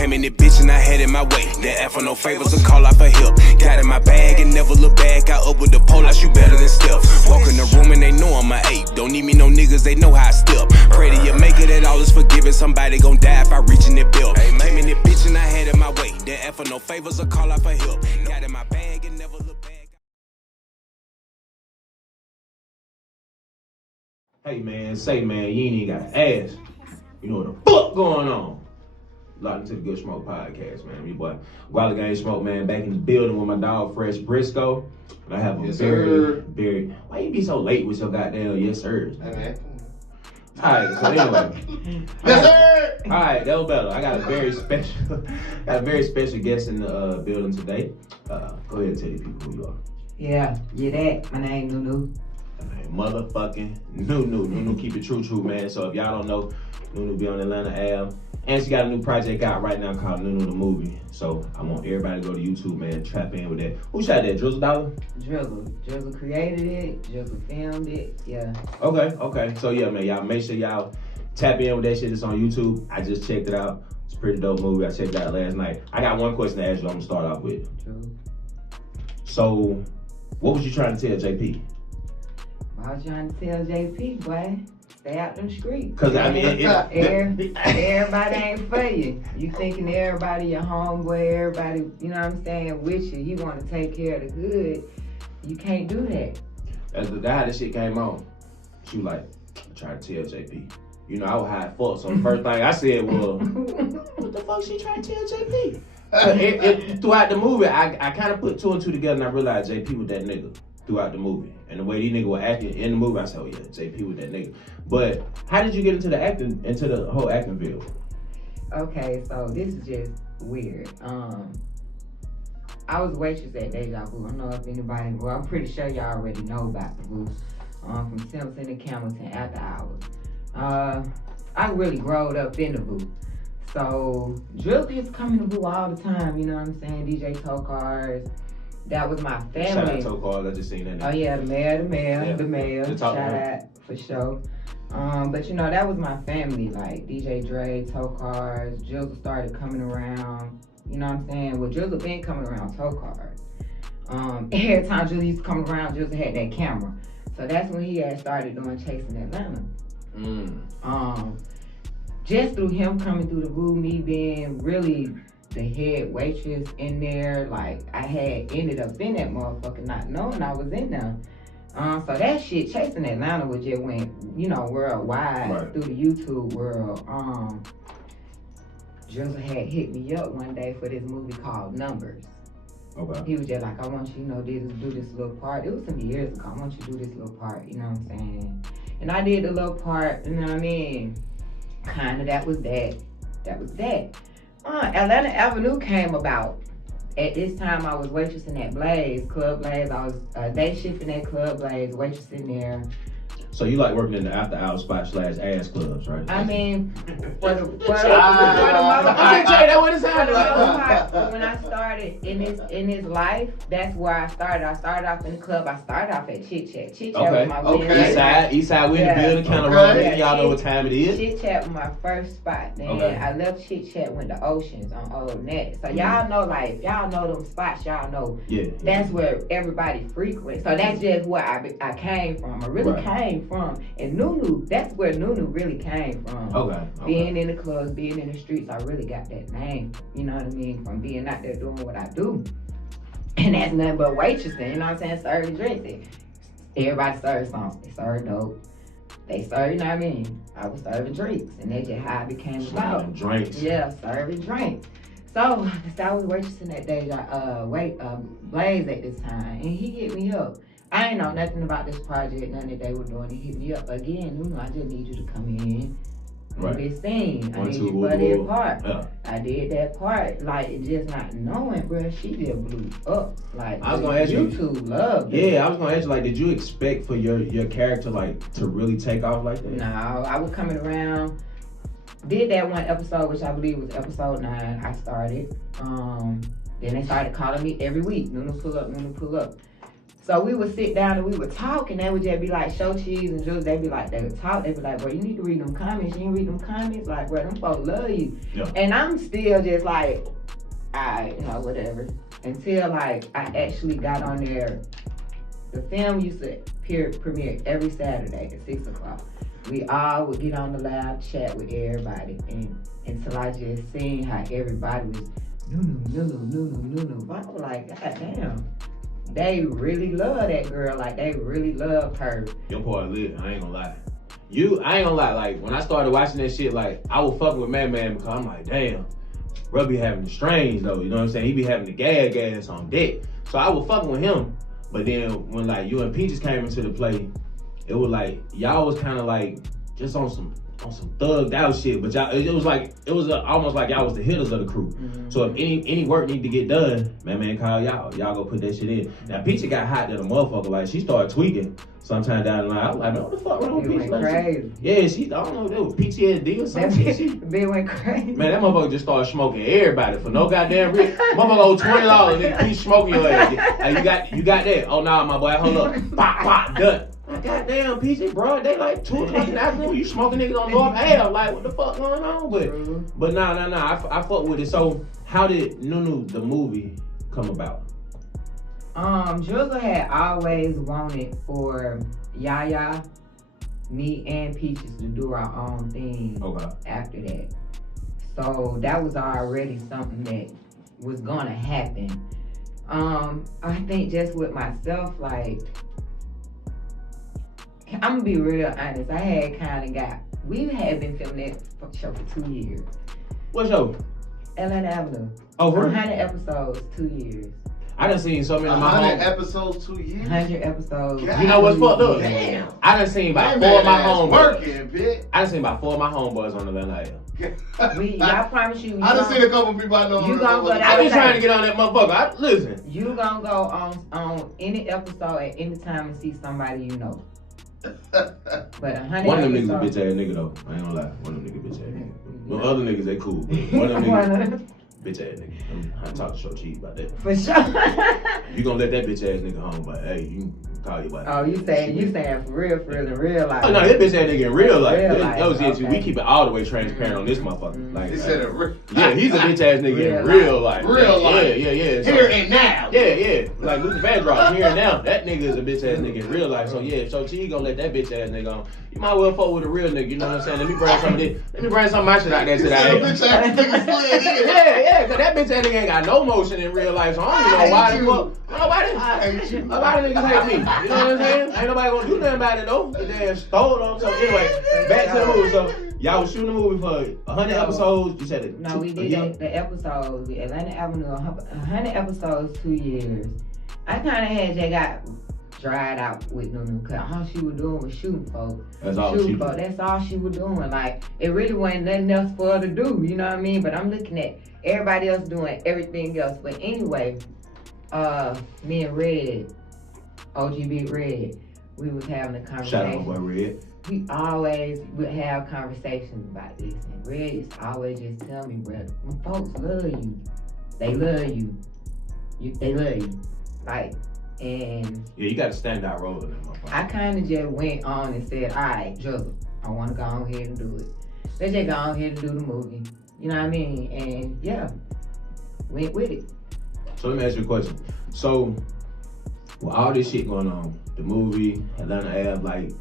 Came in the bitch and I had it my way. Didn't ask for no favors or call out for help. Got in my bag and never look back. Got up with the pole, I shoot better than Steph. Walk in the room and they know I'm a ape. Don't need me no niggas, they know how I step. Pray to your maker that all is forgiven. Somebody gon' die if I reach in the belt. Came in the bitch and I had it my way. Didn't ask for no favors or call out for help. Got in my bag and never look back. Hey man, say man, you ain't even got to ask. You know what the fuck going on? Locked into the Good Smoke podcast, man. Your boy Guala Gang Smoke, man, back in the building with my dog Fresh Briscoe. And I have a very, why you be so late with your goddamn yes sir? Hey man. Alright, so anyway. Yes sir! Alright, that was better. I got a very special guest in the building today. Go ahead and tell the people who you are. Yeah, get that. My name NuNu. Motherfucking NuNu. NuNu keep it true, man. So if y'all don't know, NuNu be on Atlanta Ave. And she got a new project out right now called NuNu the Movie. So I want everybody to go to YouTube, man, trap in with that. Who shot that? Drizzle Dollar? Drizzle created it. Drizzle filmed it. Yeah. Okay. So yeah, man, y'all make sure y'all tap in with that shit. It's on YouTube. I just checked it out. It's a pretty dope movie. I checked it out last night. I got one question to ask you. I'm gonna start off with. True. So, what was you trying to tell JP? I was trying to tell JP, boy, stay out them streets. Cause I mean, everybody ain't for you. You thinking everybody your homeboy, everybody, you know what I'm saying, with you. You want to take care of the good. You can't do that. As the guy that shit came on, she was like, I tried to tell JP. You know, I was high as fuck. So the first thing I said was, what the fuck she trying to tell JP? Throughout the movie, I kind of put two and two together and I realized JP was that nigga throughout the movie. And the way these niggas were acting in the movie, I said, oh yeah, JP was that nigga. But how did you get into the whole acting field? Okay, so this is just weird. I was waitress at Deja Vu. I don't know if anybody, well, I'm pretty sure y'all already know about the booth. From Simpson to Campbellton after hours. I really growed up in the booth. So Drizzle used to come in the booth all the time, you know what I'm saying? DJ Tokars. That was my family. Shout out Tokars, I just seen that. Oh yeah, the mayor. Shout out for sure. But you know, that was my family, like DJ Dre, Tokars, Drizzle started coming around, you know what I'm saying? Well, Drizzle been coming around Tokars. Every time Drizzle used to come around, Drizzle had that camera. So that's when he had started doing Chasing Atlanta. Just through him coming through the booth, me being really the head waitress in there, like I had ended up in that motherfucker not knowing I was in there. So that shit, Chasing Atlanta, was just went, you know, worldwide through the YouTube world. Drizzle had hit me up one day for this movie called Numbers. Okay. He was just like, I want you, you know, do this little part. It was some years ago. I want you to do this little part, you know what I'm saying? And I did the little part, you know what I mean? Kinda, that was that. Atlanta Avenue came about. At this time, I was waitressing at Blaze, Club Blaze. I was day shifting at Club Blaze, waitressing there. So you like working in the after hour spot / ass clubs, right? I mean, when I started in this life, that's where I started. I started off in the club. I started off at Chit Chat. Chit Chat was my East side, we in the building, kind of rolling. Y'all know what time it is. Chit Chat was my first spot. Then I left Chit Chat, went to Oceans on Old Net. So y'all know, like, y'all know them spots. Y'all know that's where everybody frequents. So that's just where I came from. I really came from. And NuNu, that's where NuNu really came from. Okay. Being in the clubs, being in the streets, I really got that name. You know what I mean? From being out there doing what I do. And that's nothing but waitressing, you know what I'm saying? Serving drinks. Everybody serves something. They serve dope. They serve, you know what I mean? I was serving drinks. And that's just how I became about. Drinks. Yeah, serving drinks. So I was waitressing at Blaze at this time. And he hit me up. I ain't know nothing about this project, none that they were doing. He hit me up again. You know, I just need you to come in. This thing. I need you for that part. Yeah. I did that part. Like, just not knowing, bro, she just blew up. Like, I was gonna ask YouTube loved it. Yeah, I was gonna ask you, like, did you expect for your character, like, to really take off like that? No, I was coming around. Did that one episode, which I believe was episode 9. I started. Then they started calling me every week. NuNu pull up, NuNu pull up. So we would sit down and we would talk, and they would just be like, show cheese and juice. They would talk. They would be like, bro, you need to read them comments. You ain't read them comments. Like, bro, them folks love you. Yeah. And I'm still just like, whatever. Until like I actually got on there. The film used to premiere every Saturday at 6 o'clock. We all would get on the live chat with everybody, and until I just seen how everybody was NuNu. I was like, God damn. They really love that girl. Like, they really love her. Your part lit. I ain't gonna lie. I ain't gonna lie. Like, when I started watching that shit, like, I was fucking with Man because I'm like, damn, bro be having the strains, though. You know what I'm saying? He be having the gas on deck. So I was fucking with him. But then when, like, you and Peaches came into the play, it was like, y'all was kind of like, just on some thugged out shit, but y'all, it was almost like y'all was the hitters of the crew. Mm-hmm. So if any work need to get done, man call y'all go put that shit in. Now Peachy got hot to the motherfucker, like she started tweaking sometime down the line. I was like, man, what the fuck wrong with Peachy? Went crazy. Yeah, I don't know, that was PTSD or something. She went crazy. Man, that motherfucker just started smoking everybody for no goddamn reason. Motherfucker owe $20, nigga, keep smoking your ass. Like, you got that? Oh nah, my boy, hold up, pop, done. Goddamn, PC, bro, they like 2 o'clock in the afternoon. You smoking niggas on North Ave. Like, what the fuck going on? But nah. I fuck with it. So, how did NuNu the movie come about? Jugga had always wanted for Yaya, me, and Peaches to do our own thing. Okay. After that, so that was already something that was gonna happen. I think just with myself, like. I'm gonna be real honest. We had been filming that show for 2 years. What show? Atlanta Avenue. Oh, really? 100 episodes, 2 years. I done seen so many of my 100 episodes, 2 years? 100 episodes. God, you know what's fucked up? Damn. I done seen about 4 of my homeboys. I done seen about 4 of my homeboys on Atlanta Avenue. I promise you. I done seen a couple people I know. I been trying to get on that motherfucker. Listen. You gonna go on any episode at any time and see somebody you know. But 100 one of them niggas a bitch ass nigga though. I ain't gonna lie. One of them niggas bitch ass nigga. The other niggas they cool. But one of them niggas bitch ass nigga. I talk to Show Cheese about that. For sure. You gonna let that bitch ass nigga home, but hey, you can call your wife. Oh, you saying for real in real life. Oh no, that bitch ass nigga in real life. That was it. We keep it all the way transparent on this motherfucker. Mm-hmm. Like, he said it. Yeah, he's a bitch ass nigga in real life. Real life. Yeah. So, here and now. Yeah. Like Luther Vandross, here and now. That nigga is a bitch ass nigga in real life. So yeah, so Cheese gonna let that bitch ass nigga on. You might well fuck with a real nigga, you know what I'm saying? Let me bring some of my shit out there today. Yeah, cause that bitch ass nigga ain't got no motion in real life, so I don't know why the fuck. A lot of niggas hate me. You know what I'm saying? Ain't nobody gonna do nothing about it though. They damn stole them. So anyway, back to the movie. So y'all was shooting the movie for 100 episodes. You said it. No, we did the episodes. Atlanta Avenue, 100 episodes, 2 years. I kind of had got dried out with NuNu because all she was doing was shooting folks. That's all she did. That's all she was doing. Like, it really wasn't nothing else for her to do, you know what I mean? But I'm looking at everybody else doing everything else. But anyway, me and Red, OGB Red, we was having a conversation. Shout out my boy Red. We always would have conversations about this. And Red used to always just tell me, brother, when folks love you, they love you. They love you. Like, and yeah, you got a standout role in that motherfucker. I kind of just went on and said, all right, Jugga, I want to go on ahead and do it. Let's just go on ahead and do the movie. You know what I mean? And yeah, went with it. So let me ask you a question. So, with all this shit going on, the movie, Atlanta Ave, like,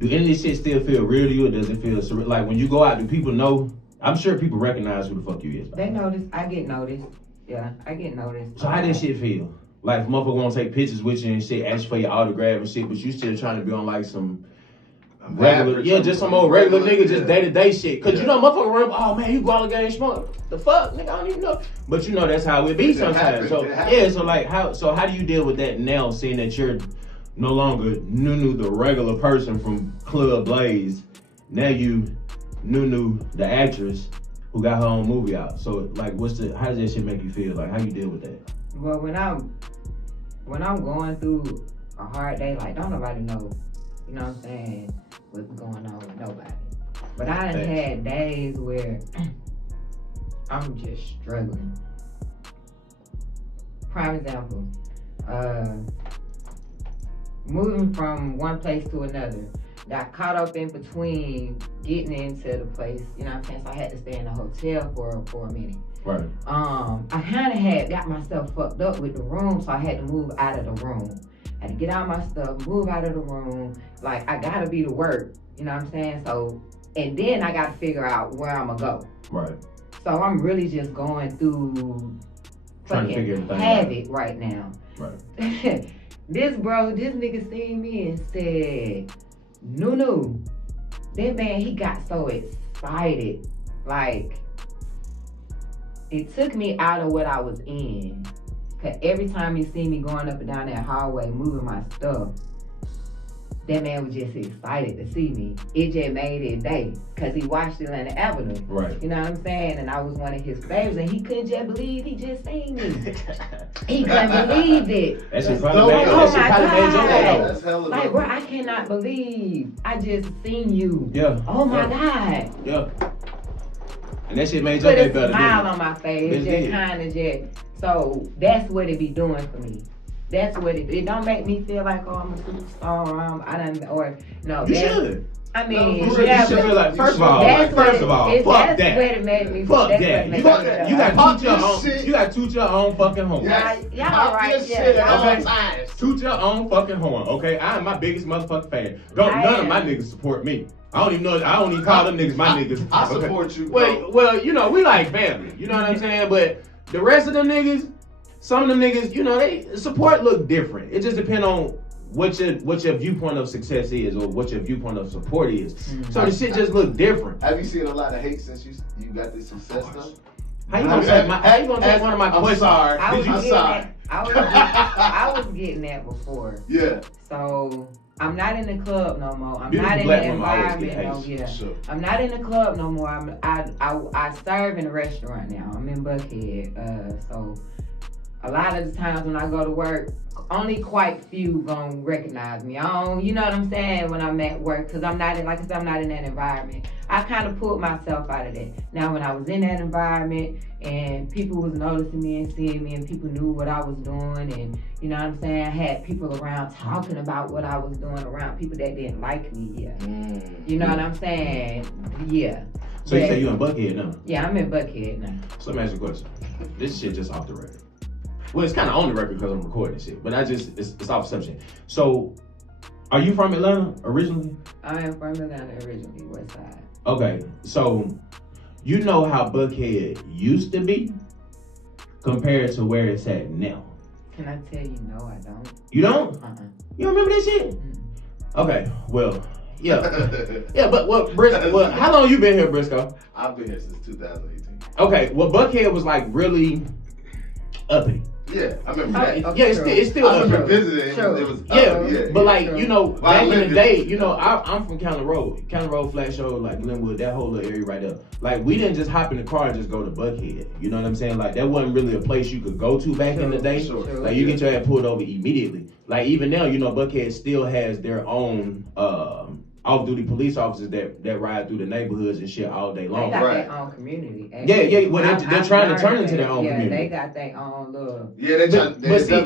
do any of this shit still feel real to you, or does it feel surreal? Like, when you go out, do people know? I'm sure people recognize who the fuck you is. They notice. I get noticed. Yeah, I get noticed. So how does shit feel? Like, if motherfucker wanna take pictures with you and shit, ask you for your autograph and shit, but you still trying to be on like some regular, just some old regular nigga, just day-to-day shit. Cause you know, motherfucker run, oh man, you Guala gang smoke. The fuck, nigga, I don't even know. But you know, that's how it be sometimes. So yeah, so like, how do you deal with that now, seeing that you're no longer NuNu, the regular person from Club Blaze? Now you NuNu, the actress who got her own movie out. So like, how does that shit make you feel? Like, how you deal with that? Well, when I'm going through a hard day, like, don't nobody know, you know what I'm saying, what's going on with nobody. But I done had days where I'm just struggling. Prime example, moving from one place to another. Got caught up in between getting into the place, you know what I'm saying? So I had to stay in a hotel for a minute. Right. I kind of had got myself fucked up with the room, so I had to move out of the room. I had to get out my stuff, move out of the room. Like, I gotta be to work, you know what I'm saying? So, and then I gotta figure out where I'm gonna go. Right. So I'm really just going through Trying to figure everything havoc right now. Right. This nigga seen me and said, NuNu, that man, he got so excited. Like, it took me out of what I was in. Cause every time he see me going up and down that hallway, moving my stuff, that man was just excited to see me. It just made his day. Cause he watched Atlanta Avenue. Right. You know what I'm saying? And I was one of his favorites, and he couldn't just believe he just seen me. He couldn't believe it. That shit That's probably dope. made Oh that shit my probably made your day, God. though. That's hella Like, dope. bro, I cannot believe I just seen you. Yeah. Oh my Yeah. God. Yeah. And that shit made your Put day a better. smile didn't on my face. It Just did. kind of just. So that's what it be doing for me. That's what it don't make me feel like, oh, I'm a superstar. No. it? You that's- should. I mean, You should. yeah, You should but feel like, first of all, that's what fuck that's that. what it made me. Fuck that's that. what You made got me you got Fuck toot your this own. shit. You got toot your own fucking horn. Yes. Y'all Pop right, this yeah, shit at y'all all right. times. Toot your own fucking horn, okay? I am my biggest motherfucking fan. None of my niggas support me. I don't even call them niggas my niggas. I okay? support you, bro. Well, you know, we like family. You know what I'm saying? But the rest of them niggas, some of them niggas, you know, they support look different. It just depends on what your viewpoint of success is or what your viewpoint of support is. Mm-hmm. So the shit just look different. Have you seen a lot of hate since you got this success though? How you gonna take one of my questions? Sorry. I was I'm getting sorry. that. I was getting that before. Yeah. So I'm not in the club no more. I'm Beautiful not in black the women always get environment. hate. Yeah. Sure. I'm not in the club no more. I serve in a restaurant now. I'm in Buckhead. So a lot of the times when I go to work, only quite few gonna recognize me. I don't, you know what I'm saying, when I'm at work, because I'm not in, like I said, I'm not in that environment. I kind of pulled myself out of that. Now, when I was in that environment and people was noticing me and seeing me and people knew what I was doing and, you know what I'm saying, I had people around talking about what I was doing around people that didn't like me, yeah. You know what I'm saying? Yeah. So you say you in Buckhead now? Yeah, I'm in Buckhead now. So let me ask you a question. This shit just off the record. Well, it's kind of on the record because I'm recording shit, but it's off subject. So, are you from Atlanta originally? I am from Atlanta originally, West Side. Okay, so you know how Buckhead used to be compared to where it's at now. Can I tell you, no, I don't. You don't? You don't remember that shit? Mm-mm. Okay, well, yeah. Yeah, but Briscoe, how long you been here, Briscoe? I've been here since 2018. Okay, well, Buckhead was like really uppity. Yeah, I remember that. Okay. Yeah, it's still I remember uppity. visiting. Sure. It was Yeah, but like, sure. you know, Well, I back in lived the day, in- you know, I'm from County Road, Flat Show, like Glenwood, that whole little area right there. Like, we didn't just hop in the car and just go to Buckhead. You know what I'm saying? Like, that wasn't really a place you could go to back in the day. Sure. Like, you get your ass pulled over immediately. Like, even now, you know, Buckhead still has their own off-duty police officers that ride through the neighborhoods and shit all day They long. got Right. their own community. Yeah, well, they're I've trying to turn learned into their that. own Yeah, community. they got their own little. Yeah, they But see,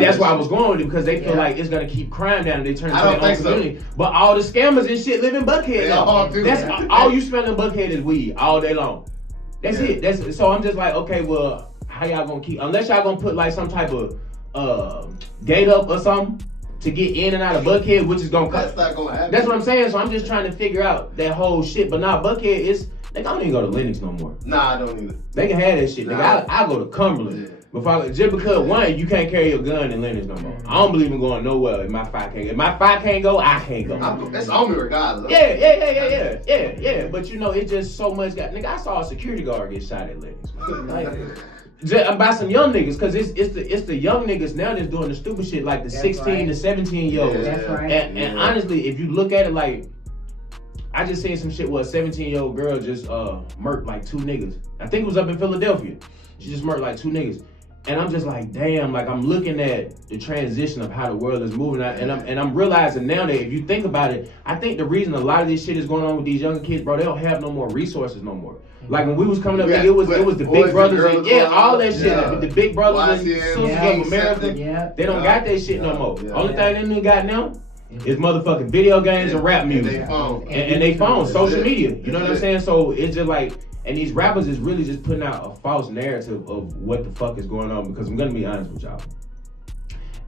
that's why I was going with it, because they feel Yeah. like it's gonna keep crime down and they turn I into don't their own think so. community. But all the scammers and shit live in Buckhead. They though. all do. That's all you smell in Buckhead is weed all day long. That's Yeah. it. So I'm just like, okay, well, how y'all gonna keep? Unless y'all gonna put like some type of gate up or something to get in and out of Buckhead, which is gonna That's cut. not gonna happen. That's what I'm saying. So I'm just trying to figure out that whole shit. But nah, Buckhead is. They don't even go to Lennox no more. Nah, I don't either. They can have that shit. Nah. Nigga, I go to Cumberland. Yeah. Just because one, you can't carry your gun in Lennox no more. I don't believe in going nowhere if my five can't. If my five can't go, I can't go. It's on me regardless. Yeah. But you know, it just so much got. Nigga, I saw a security guard get shot at Lennox. Like, by some young niggas, cause it's the young niggas now that's doing the stupid shit, like the That's 16 right. to 17-year-olds. Yeah. That's right. And honestly, if you look at it, like, I just seen some shit where a 17-year-old girl just murked like two niggas. I think it was up in Philadelphia. She just murked like two niggas. And I'm just like, damn, like I'm looking at the transition of how the world is moving out, and I'm realizing now that if you think about it, I think the reason a lot of this shit is going on with these younger kids, bro, they don't have no more resources no more. Like when we was coming up, it was the Big Brothers and all that shit. Like, the Big Brothers and Sisters of America, they don't got that shit no more. Only thing they got now is motherfucking video games and rap music. And they phone, social media. You know what I'm saying? So it's just like, and these rappers is really just putting out a false narrative of what the fuck is going on, because I'm gonna be honest with y'all.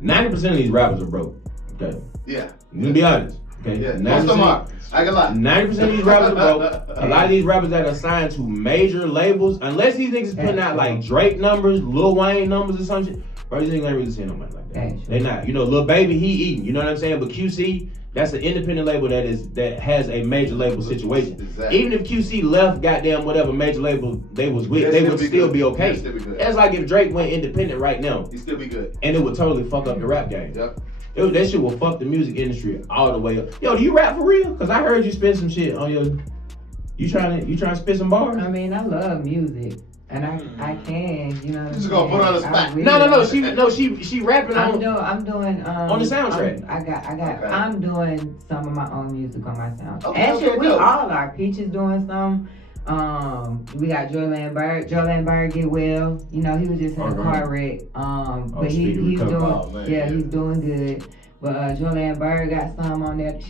90% of these rappers are broke. Okay. Yeah. I'm gonna be honest. Okay. Yeah. Most of them are. I can lie. 90% of these rappers are broke. A lot of these rappers that are signed to major labels, unless these niggas putting out like Drake numbers, Lil Wayne numbers or some shit, bro, these niggas ain't really seeing no money like that. They not. You know, Lil Baby, he eating. You know what I'm saying? But QC, that's an independent label that has a major label situation. Exactly. Even if QC left goddamn whatever major label they was with, they would still be okay. That's like if Drake went independent right now. He'd still be good. And it would totally fuck up the rap game. Yep. That shit will fuck the music industry all the way up. Yo, do you rap for real? Cause I heard you spit some shit on your. You trying to spit some bars? I mean, I love music, and I can, you know. Just gonna put on the spot. No. She rapping I'm doing on the soundtrack. I'm doing some of my own music on my soundtrack. Okay, Actually, we all are. Peaches doing some. We got Jolan Bird. Jolan Bird get well. You know, he was just in a car wreck. But he's doing, he's doing good. But Jolan Bird got some on there.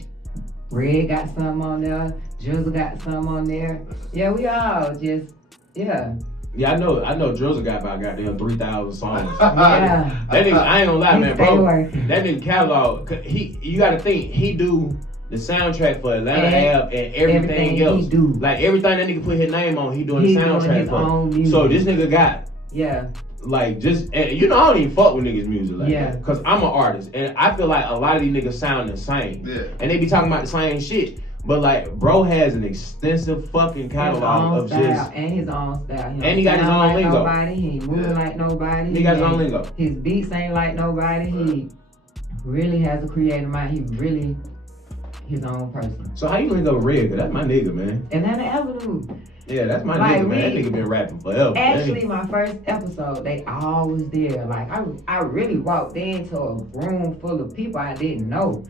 Red got some on there. Drizzle got some on there. Yeah, we all just, Yeah, I know Drizzle got about goddamn 3,000 songs. Yeah. That nigga, I ain't gonna lie, man, bro. Working. That nigga catalog, you gotta think, he do the soundtrack for Atlanta Ave and everything else. He do. Like everything that nigga put his name on, he doing the soundtrack for. So this nigga got, like just, and you know, I don't even fuck with niggas' music like that. Cause I'm an artist and I feel like a lot of these niggas sound the same. Yeah. And they be talking about the same shit. But like, bro has an extensive fucking catalog of just and his own style. And he got his own lingo. Nobody. He ain't moving like nobody. He got his own lingo. His beats ain't like nobody. He really has a creative mind. He really his own person. So how you link up with Red? Cause that's my nigga, man. Atlanta Avenue. Yeah, that's my nigga, man. That nigga been rapping forever. Actually, my first episode, they all was there. Like I really walked into a room full of people I didn't know.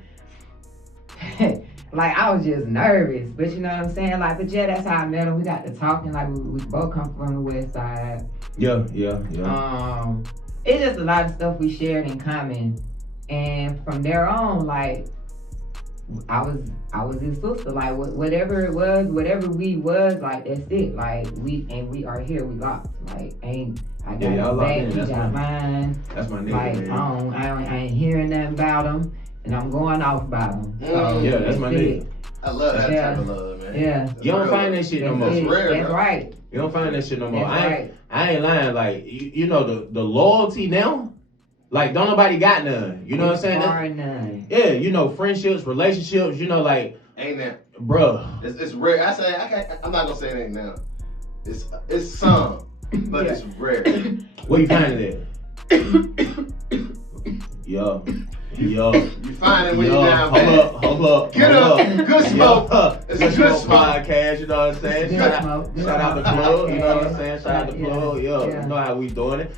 Like, I was just nervous, but you know what I'm saying? Like, but yeah, that's how I met him. We got to talking, like, we both come from the West Side. Yeah. It's just a lot of stuff we shared in common. And from there on, like, I was his sister. Like, whatever it was, whatever we was, like, that's it. Like, we are here, we locked. Like, I got his back, he got mine. That's my nigga, like, man. I ain't hearing nothing about him. And I'm going off about him. So yeah, that's my nigga. I love that type of love, man. Yeah. You don't find that shit no more. It's rare, that's right. You don't find that shit no more. That's I ain't lying. Like, you know, the loyalty now, like, don't nobody got none. You know what I'm saying? None. Yeah, you know, friendships, relationships, you know, like. Ain't that. Bruh. It's rare. I'm not gonna say it ain't now. It's some, but it's rare. Where you finding it? Yo. You find it when you're down. Hold up. Get up. Good smoke. It's a good smoke. Podcast, you know what I'm saying? Shout out the plug, you know what I'm saying? Shout out the plug. Yo, you know how we doing it.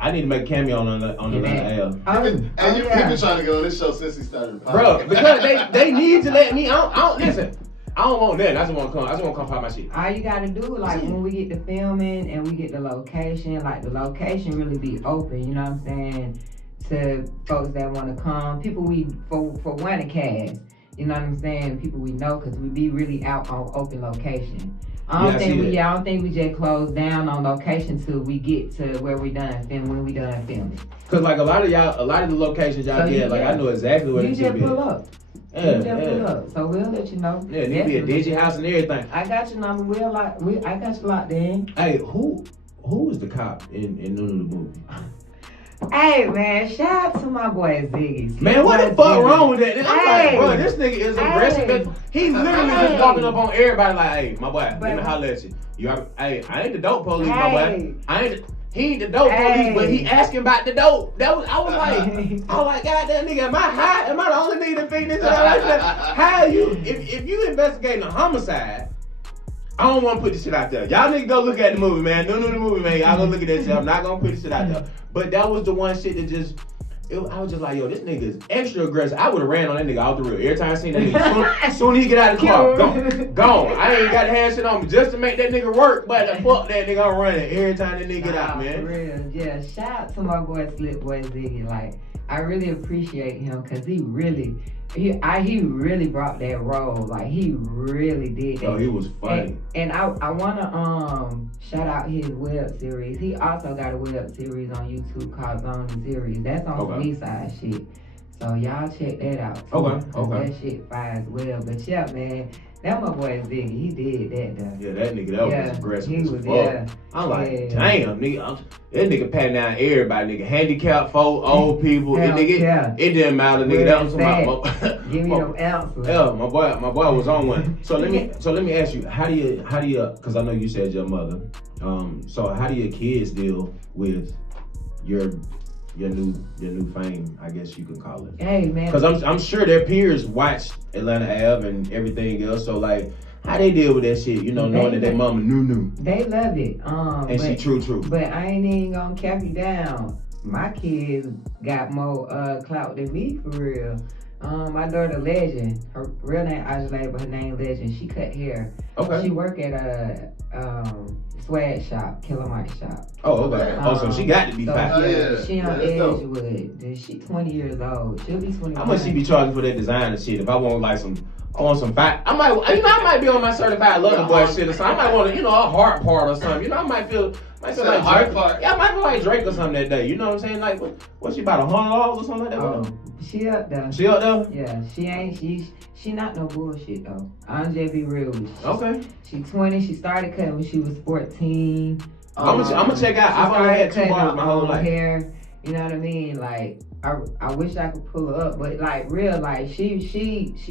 I need to make a cameo on the Atlanta Ave. You've been trying to get on this show since he started the podcast. Bro, because they need to let me. I don't listen. I don't want that. I just want to come pop my shit. All you gotta do, like, when we get to filming and we get the location, like, the location really be open, you know what I'm saying? To folks that want to come, people we for one to cast, you know what I'm saying? People we know, because we be really out on open location. I don't think we just close down on location till we get to where we done film when we done filming. Cause like a lot of the locations y'all get, like I know exactly what it should be. You just pull up. Pull up. So we'll let you know. Yeah, there be a digi house and everything. I got your number. I got you locked in. Hey, who is the cop in NuNu the movie? Hey man, shout out to my boy Ziggy. Man, what the fuck wrong with that? I'm like, bro, this nigga is aggressive. He literally just walking up on everybody like, hey, my boy, let me holler at you. I ain't the dope police, my boy. He ain't the dope police, but he asking about the dope. I was like, God damn nigga, am I high? Am I the only nigga that feed this? How you, if you investigating a homicide, I don't want to put this shit out there. Y'all niggas go look at the movie, man. NuNu the movie, man. Y'all go look at that shit. I'm not gonna put this shit out there. But that was the one shit that just. I was just like, yo, this nigga is extra aggressive. I would have ran on that nigga out the real. Every time I seen that nigga, soon as he get out of the car, gone. I ain't got to have shit on me just to make that nigga work, but fuck that nigga, I'm running every time that nigga get out, man. For real, yeah. Shout out to my boy Slip Boy Ziggy. Like, I really appreciate him because he really brought that role. Like, he really did that. Oh, he was funny. And I wanna shout out his web series. He also got a web series on YouTube called Zone the Series. That's on some B-side shit. So y'all check that out too. Okay. That shit fire as well. But yeah, man, that my boy Ziggy. He did that though. Yeah, that nigga, that was aggressive he as was, fuck. yeah. I'm like, damn, nigga. That nigga patting down everybody, nigga. Handicapped folk, old people. It didn't matter, nigga. That was my give me them answers. Yeah, my boy was on one. So let me ask you, how do you, because I know you said your mother. So how do your kids deal with your new fame, I guess you can call it? Hey, man. Because I'm sure their peers watch Atlanta Ave and everything else. So like, how they deal with that shit? You know, knowing that their mama NuNu. They love it. And she true. But I ain't even gonna cap you down. My kids got more clout than me for real. My daughter Legend, her real name Ajay, but her name Legend. She cut hair. Okay. She work at a swag shop, Killer Mike shop. Oh, okay. So she got to be fat. Yeah, she on Edgewood. She 20 years old. She'll be 21. How much she be charging for that designer shit? If I want like some fat, I might be on my certified lover boy shit or something. I might want a heart part or something. I might feel like Drake. Yeah, I might feel like Drake or something that day. You know what I'm saying? Like, what she about $100 or something like that? Oh, she up there. She up there? Yeah, she ain't. She not no bullshit though. I'm just be real with you. Okay. She 20. She started cutting when she was 14. I'm gonna check out. I've only had 2 bars my whole life. Hair. You know what I mean? Like, I wish I could pull her up, but like real, like she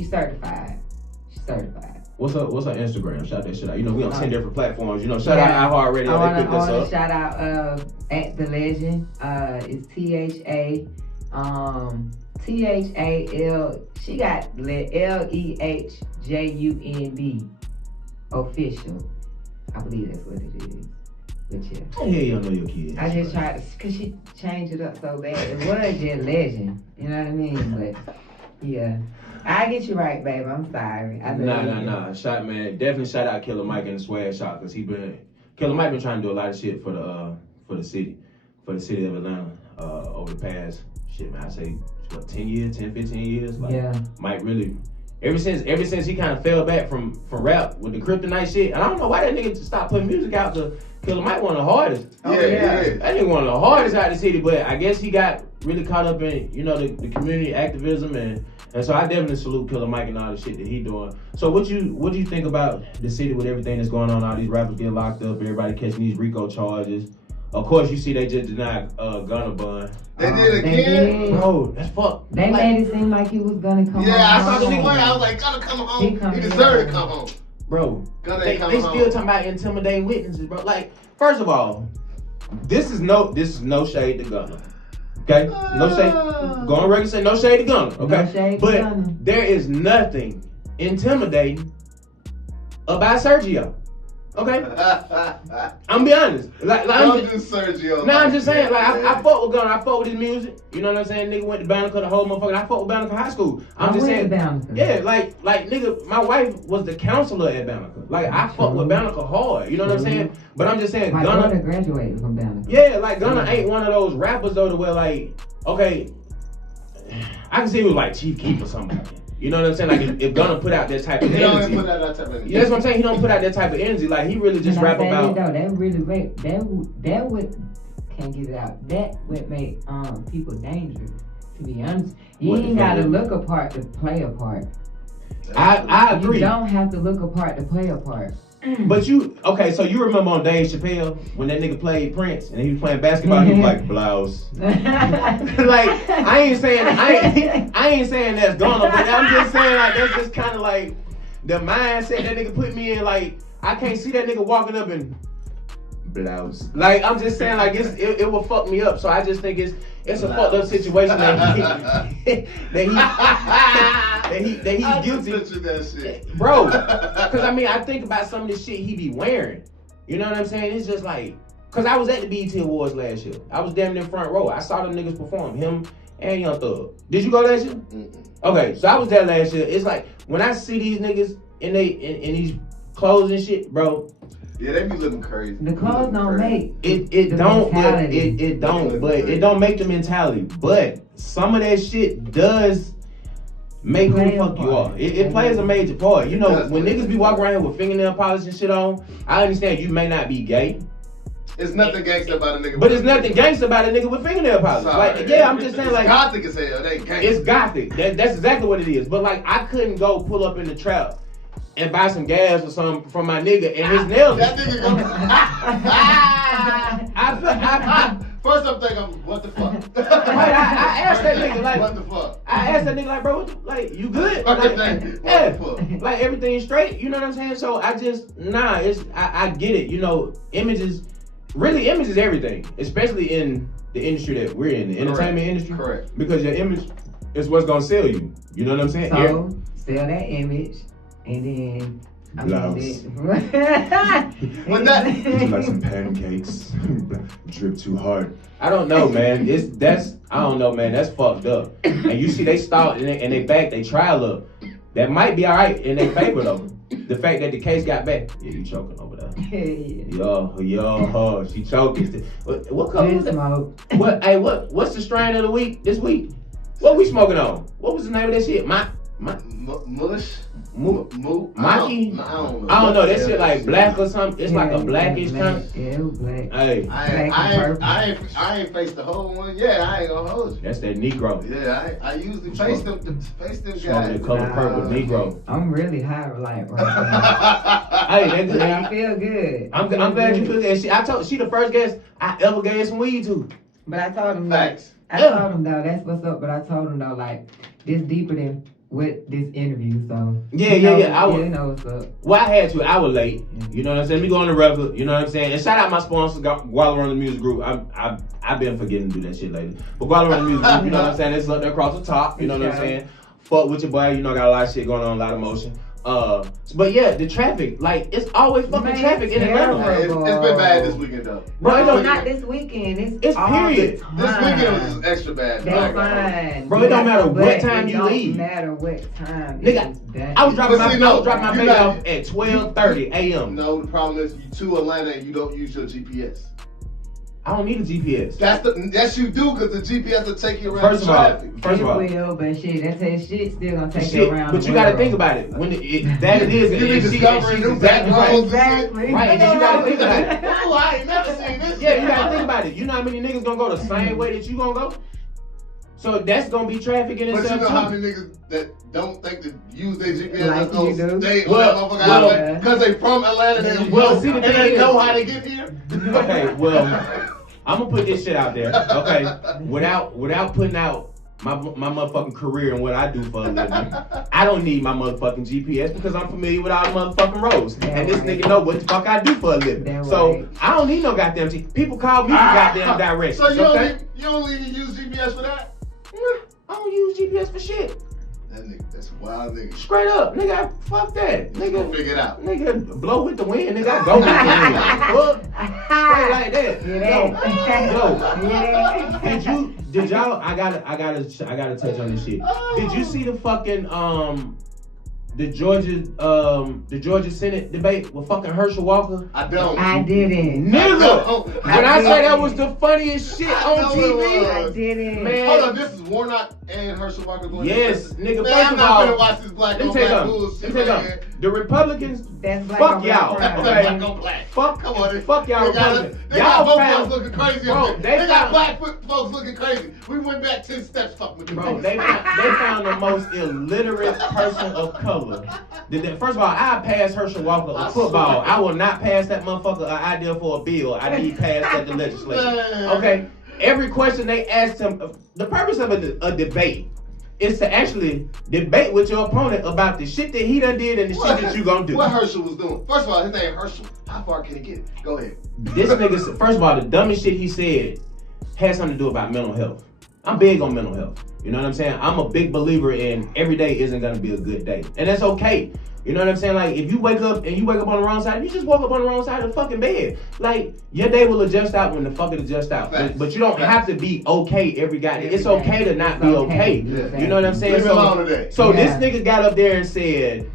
certified. She's certified. What's her Instagram? Shout that shit out. You know, we on 10 different platforms. You know, shout out iHeartRadio. They picked us up. I want to shout out at the Legend. It's THAL. She got LEHJUNB official. I believe that's what it is. But yeah. How the hell you don't know your kids? I just tried to, cause she changed it up so bad. It was just Legend. You know what I mean? But yeah. I get you right, babe. I'm sorry. Nah. Definitely shout out Killer Mike and the Swag Shop, cause Killer Mike been trying to do a lot of shit for the city of Atlanta over the past I say 10, 15 years. Like, yeah. Mike really, ever since he kind of fell back from rap with the kryptonite shit, and I don't know why that nigga stopped putting music out. To Killer Mike one of the hardest. Yeah. That nigga one of the hardest out of the city, but I guess he got really caught up in the community activism and so I definitely salute Killer Mike and all the shit that he doing. So what do you think about the city with everything that's going on? All these rappers getting locked up, everybody catching these RICO charges. Of course, you see they just denied Gunna bun. They did again? Bro, that's fuck. They made it seem like he was gonna come home. Yeah, I saw the nigga. I was like, Gunna come home. He deserved to come home. Bro, they still talking about intimidating witnesses, bro. Like, first of all, this is no shade to Gunna. Okay? No shade. Go on record and say no shade to Gunna. Okay? No shade but to Gunna. There is nothing intimidating about Sergio. Okay? I'm be honest. Don't do Sergio. I'm just saying, like, I fuck with Gunna. I fuck with his music. You know what I'm saying? Nigga went to Banneker, the whole motherfucker. I fuck with Banneker High School. I'm just saying. Yeah, like, nigga, my wife was the counselor at Banneker. Like, I fuck with Banneker hard. You know what I'm saying? But I'm just saying, my Gunna graduated from Banneker. Yeah, like, Gunna ain't one of those rappers, though, to where, like, okay, I can see he was like Chief Keef or something. You know what I'm saying? Like, if Gunna put out that type of energy. He don't put out that type of energy. That's what I'm saying. He don't put out that type of energy. Like, he really just rap about. That would can't get it out. That would make people dangerous. To be honest, you ain't gotta look a part to play a part. I agree. You don't have to look a part to play a part. But so you remember on Dave Chappelle when that nigga played Prince and he was playing basketball, he was like blouse. Like I ain't saying that's Gunna, but I'm just saying like that's just kind of like the mindset that nigga put me in. Like I can't see that nigga walking up in blouse. Like I'm just saying like it will fuck me up. So I just think It's a fucked up situation that he's guilty. That shit. Bro, because I mean, I think about some of the shit he be wearing. You know what I'm saying? It's just like, because I was at the BET Awards last year. I was damn near front row. I saw them niggas perform, him and Young Thug. Did you go last year? Mm-mm. Okay, so I was there last year. It's like, when I see these niggas in these clothes and shit, bro. Yeah, they be looking crazy. The clothes don't make it don't but it don't make the mentality. But some of that shit does make who the fuck you are. It plays a major part. You know, when niggas be walking around here with fingernail polish and shit on, I understand you may not be gay. It's nothing gangster about a nigga. But it's nothing gangster about a nigga with fingernail polish. Sorry, like, yeah, I'm just saying, like, gothic as hell. It ain't gangster. It's gothic. That's exactly what it is. But like, I couldn't go pull up in the trap and buy some gas or something from my nigga and his nails. That nigga go. First I'm thinking, what the fuck? I asked that nigga, like, what the fuck? I asked that nigga, like, bro, like, you good? What Like, the fuck? like, everything straight, you know what I'm saying? So I just, I get it, you know, image is everything, especially in the industry that we're in, the entertainment industry. Correct. Because your image is what's gonna sell you, you know what I'm saying? So, sell that image, and then... Blouse. But that... Would you like some pancakes? Drip too hard. I don't know, man. I don't know, man. That's fucked up. And you see, they start and they back. They try a little. That might be all right in their favor though. The fact that the case got back. Yeah, you choking over there. Yo, she choking. What color was that? What's the strain of the week this week? What we smoking on? What was the name of that shit? Mush? Maki? I don't know. That shit like black or something. It's like a blackish kind of. Yeah, it was black. Hey. I ain't faced the whole one. Yeah, I ain't gonna hold you. That's that Negro. Yeah, I usually face them guys. The color purple Negro. I'm really high, like, right now. Hey, I feel good. I'm glad you feel good. She the first guest I ever gave some weed to. But I told him, Facts. I told him though, that's what's up. But I told him though, like, this deeper than with this interview, so yeah. You know what's up. Well, I had to. I was late. You know what I'm saying? Let me go on the record. You know what I'm saying? And shout out my sponsor, Guala Runnaz Musik Group. I've been forgetting to do that shit lately. But Guala Runnaz Musik Group, you know what I'm saying? It's up there across the top. You know what I'm saying? Fuck with your boy. You know, got a lot of shit going on, a lot of motion. But yeah, the traffic, like, it's always fucking traffic in Atlanta. It's been bad this weekend though. Bro, not this weekend. It's period. This weekend was just extra bad. That's fine. Bro, it don't matter what time you leave. It don't matter what time. Nigga, I was dropping my baby off at 12:30 a.m. No, the problem is you to Atlanta and you don't use your GPS. I don't need a GPS. Yes, you do, because the GPS will take you around traffic. First of all, it will, but shit, that's shit still gonna take you around. But you gotta think about it. When it is, you be discovering new back roads. Exactly. Right, and then you gotta think about it. Oh, I ain't never seen this. Yeah, you gotta think about it. You know how many niggas gonna go the same way that you gonna go? So that's gonna be traffic in itself. But you know too. How many niggas that don't think to use their GPS like that's gonna stay on well, that motherfucker highway because they from Atlanta see the thing they is, know how to get here? Okay, well, I'm gonna put this shit out there, okay? Without putting out my motherfucking career and what I do for a living, I don't need my motherfucking GPS because I'm familiar with all the motherfucking roads. And this nigga know what the fuck I do for a living. So I don't need no goddamn GPS. People call me for goddamn directions. So you don't even use GPS for that? I don't use GPS for shit. That nigga, that's a wild nigga. Straight up, nigga, fuck that. Nigga, figure it out. Nigga, blow with the wind, nigga, I go with the wind. Straight like that. Did y'all, I gotta touch on this shit. Did you see the fucking, the Georgia Senate debate with fucking Herschel Walker? I don't. I didn't. Nigga, when I say that was the funniest shit on TV. I didn't. Man. Hold on, this is Warnock and Herschel Walker going Yes, nigga, Man, first I'm of not all, gonna watch this black on black bullshit. The Republicans, That's black fuck on y'all. black crime. Black on black. Fuck, Come on, fuck y'all Republicans. They got both found, of us looking crazy. bro, They got black folks looking crazy. We went back 10 steps fucking with the Bro, they found the most illiterate person of color. First of all, I passed Herschel Walker a football. I will not pass that motherfucker an idea for a bill. I need passed at the legislature. Okay? Every question they asked him, the purpose of a debate is to actually debate with your opponent about the shit that he done did and the shit that you gonna do. What Herschel was doing. First of all, his name Herschel. How far can he get? Go ahead. This nigga, first of all, the dumbest shit he said had something to do about mental health. I'm big on mental health. You know what I'm saying? I'm a big believer in every day isn't gonna be a good day. And that's okay. You know what I'm saying? Like, if you wake up and you wake up on the wrong side, you just woke up on the wrong side of the fucking bed. Like, your day will adjust out when the fuck it adjusts out. But you don't have to be okay every goddamn. It's okay to not be okay. Yeah. You know what I'm saying? So this nigga got up there and said,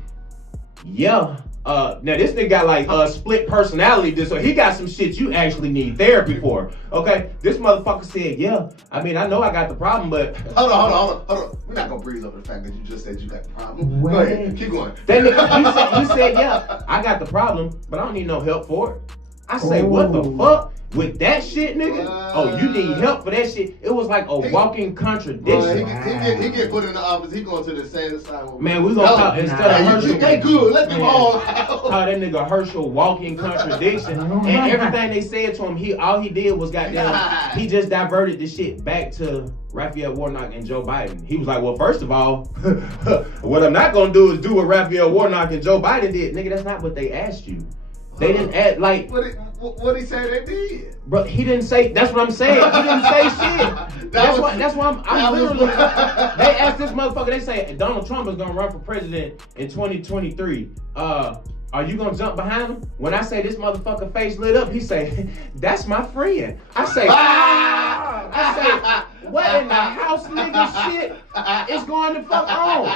yeah. Now this nigga got like split personality disorder. He got some shit you actually need therapy for. Okay, this motherfucker said, yeah. I mean, I know I got the problem, but hold on. We're not gonna breeze over the fact that you just said you got the problem. Go ahead, keep going. That nigga, you said, yeah, I got the problem, but I don't need no help for it. I say, what the fuck? With that shit, nigga? Oh, you need help for that shit? It was like a walking contradiction. He get put in the office. He going to the same side. Man, we gonna talk instead of Herschel. They good. Let them all out. Oh, that nigga Herschel walking contradiction. And everything they said to him, all he did was goddamn, he just diverted the shit back to Raphael Warnock and Joe Biden. He was like, well, first of all, what I'm not gonna do is do what Raphael Warnock and Joe Biden did. Nigga, that's not what they asked you. They didn't add, like... What he say they did? Bro, he didn't say... That's what I'm saying. He didn't say shit. That's why I'm literally... They asked this motherfucker, they say, Donald Trump is going to run for president in 2023. Are you going to jump behind him? When I say this motherfucker face lit up, he say, that's my friend. I say, what in the house nigga shit is going to fuck on?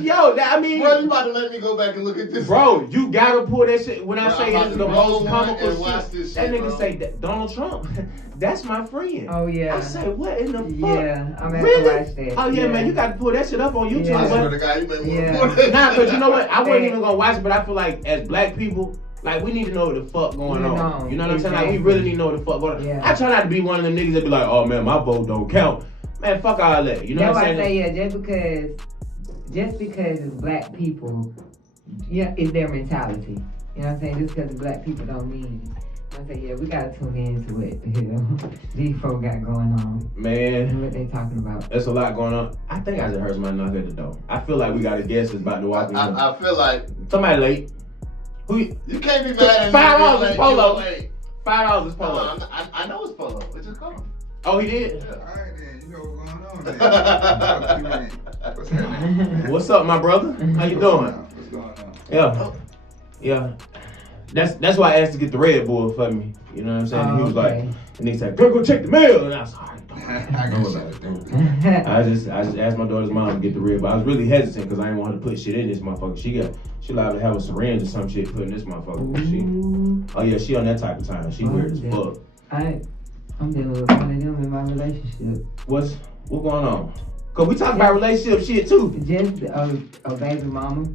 Yo, I mean... Bro, you about to let me go back and look at this. Bro, you gotta pull that shit. When I say it's the most comical shit, that nigga say that Donald Trump, that's my friend. Oh, yeah. I say, what in the fuck? Yeah, I'm gonna really? watch that. Oh, yeah, man, you gotta pull that shit up on YouTube. I swear to God, you may want to Nah, because you know what? I wasn't even gonna watch it, but I feel like as black people, like, we need to know what the fuck going on. You know what I'm saying? Like, we really need to know what the fuck going on. Yeah. I try not to be one of them niggas that be like, oh, man, my vote don't count. Man, fuck all that. You know what I'm saying? That's why I say, just because it's black people, yeah, it's their mentality. You know what I'm saying? Just because it's black people don't mean. I say, yeah, we gotta tune into it. You know, these folk got going on. Man, and what they talking about? There's a lot going on. I think I just heard somebody knock at the door. I feel like we got a guest that's about to walk in. I feel like somebody late. You can't be mad at me. $5 is Polo. $5 is Polo. I know it's Polo. It's just called. Oh, he did. Yeah. All right, then. You know what's going on, man. What's happening? What's up, my brother? How you doing? What's going on? Yeah. That's why I asked to get the Red Bull for me. You know what I'm saying? And he was like, and he said, go check the mail. And I was like, I just asked my daughter's mom to get the Red Bull. I was really hesitant because I didn't want her to put shit in this motherfucker. She liable to have a syringe or some shit put in this motherfucker. She on that type of time. She weird as fuck. I'm dealing with one of them in my relationship. What's going on? Cause we talk about relationship shit too. Just a baby mama.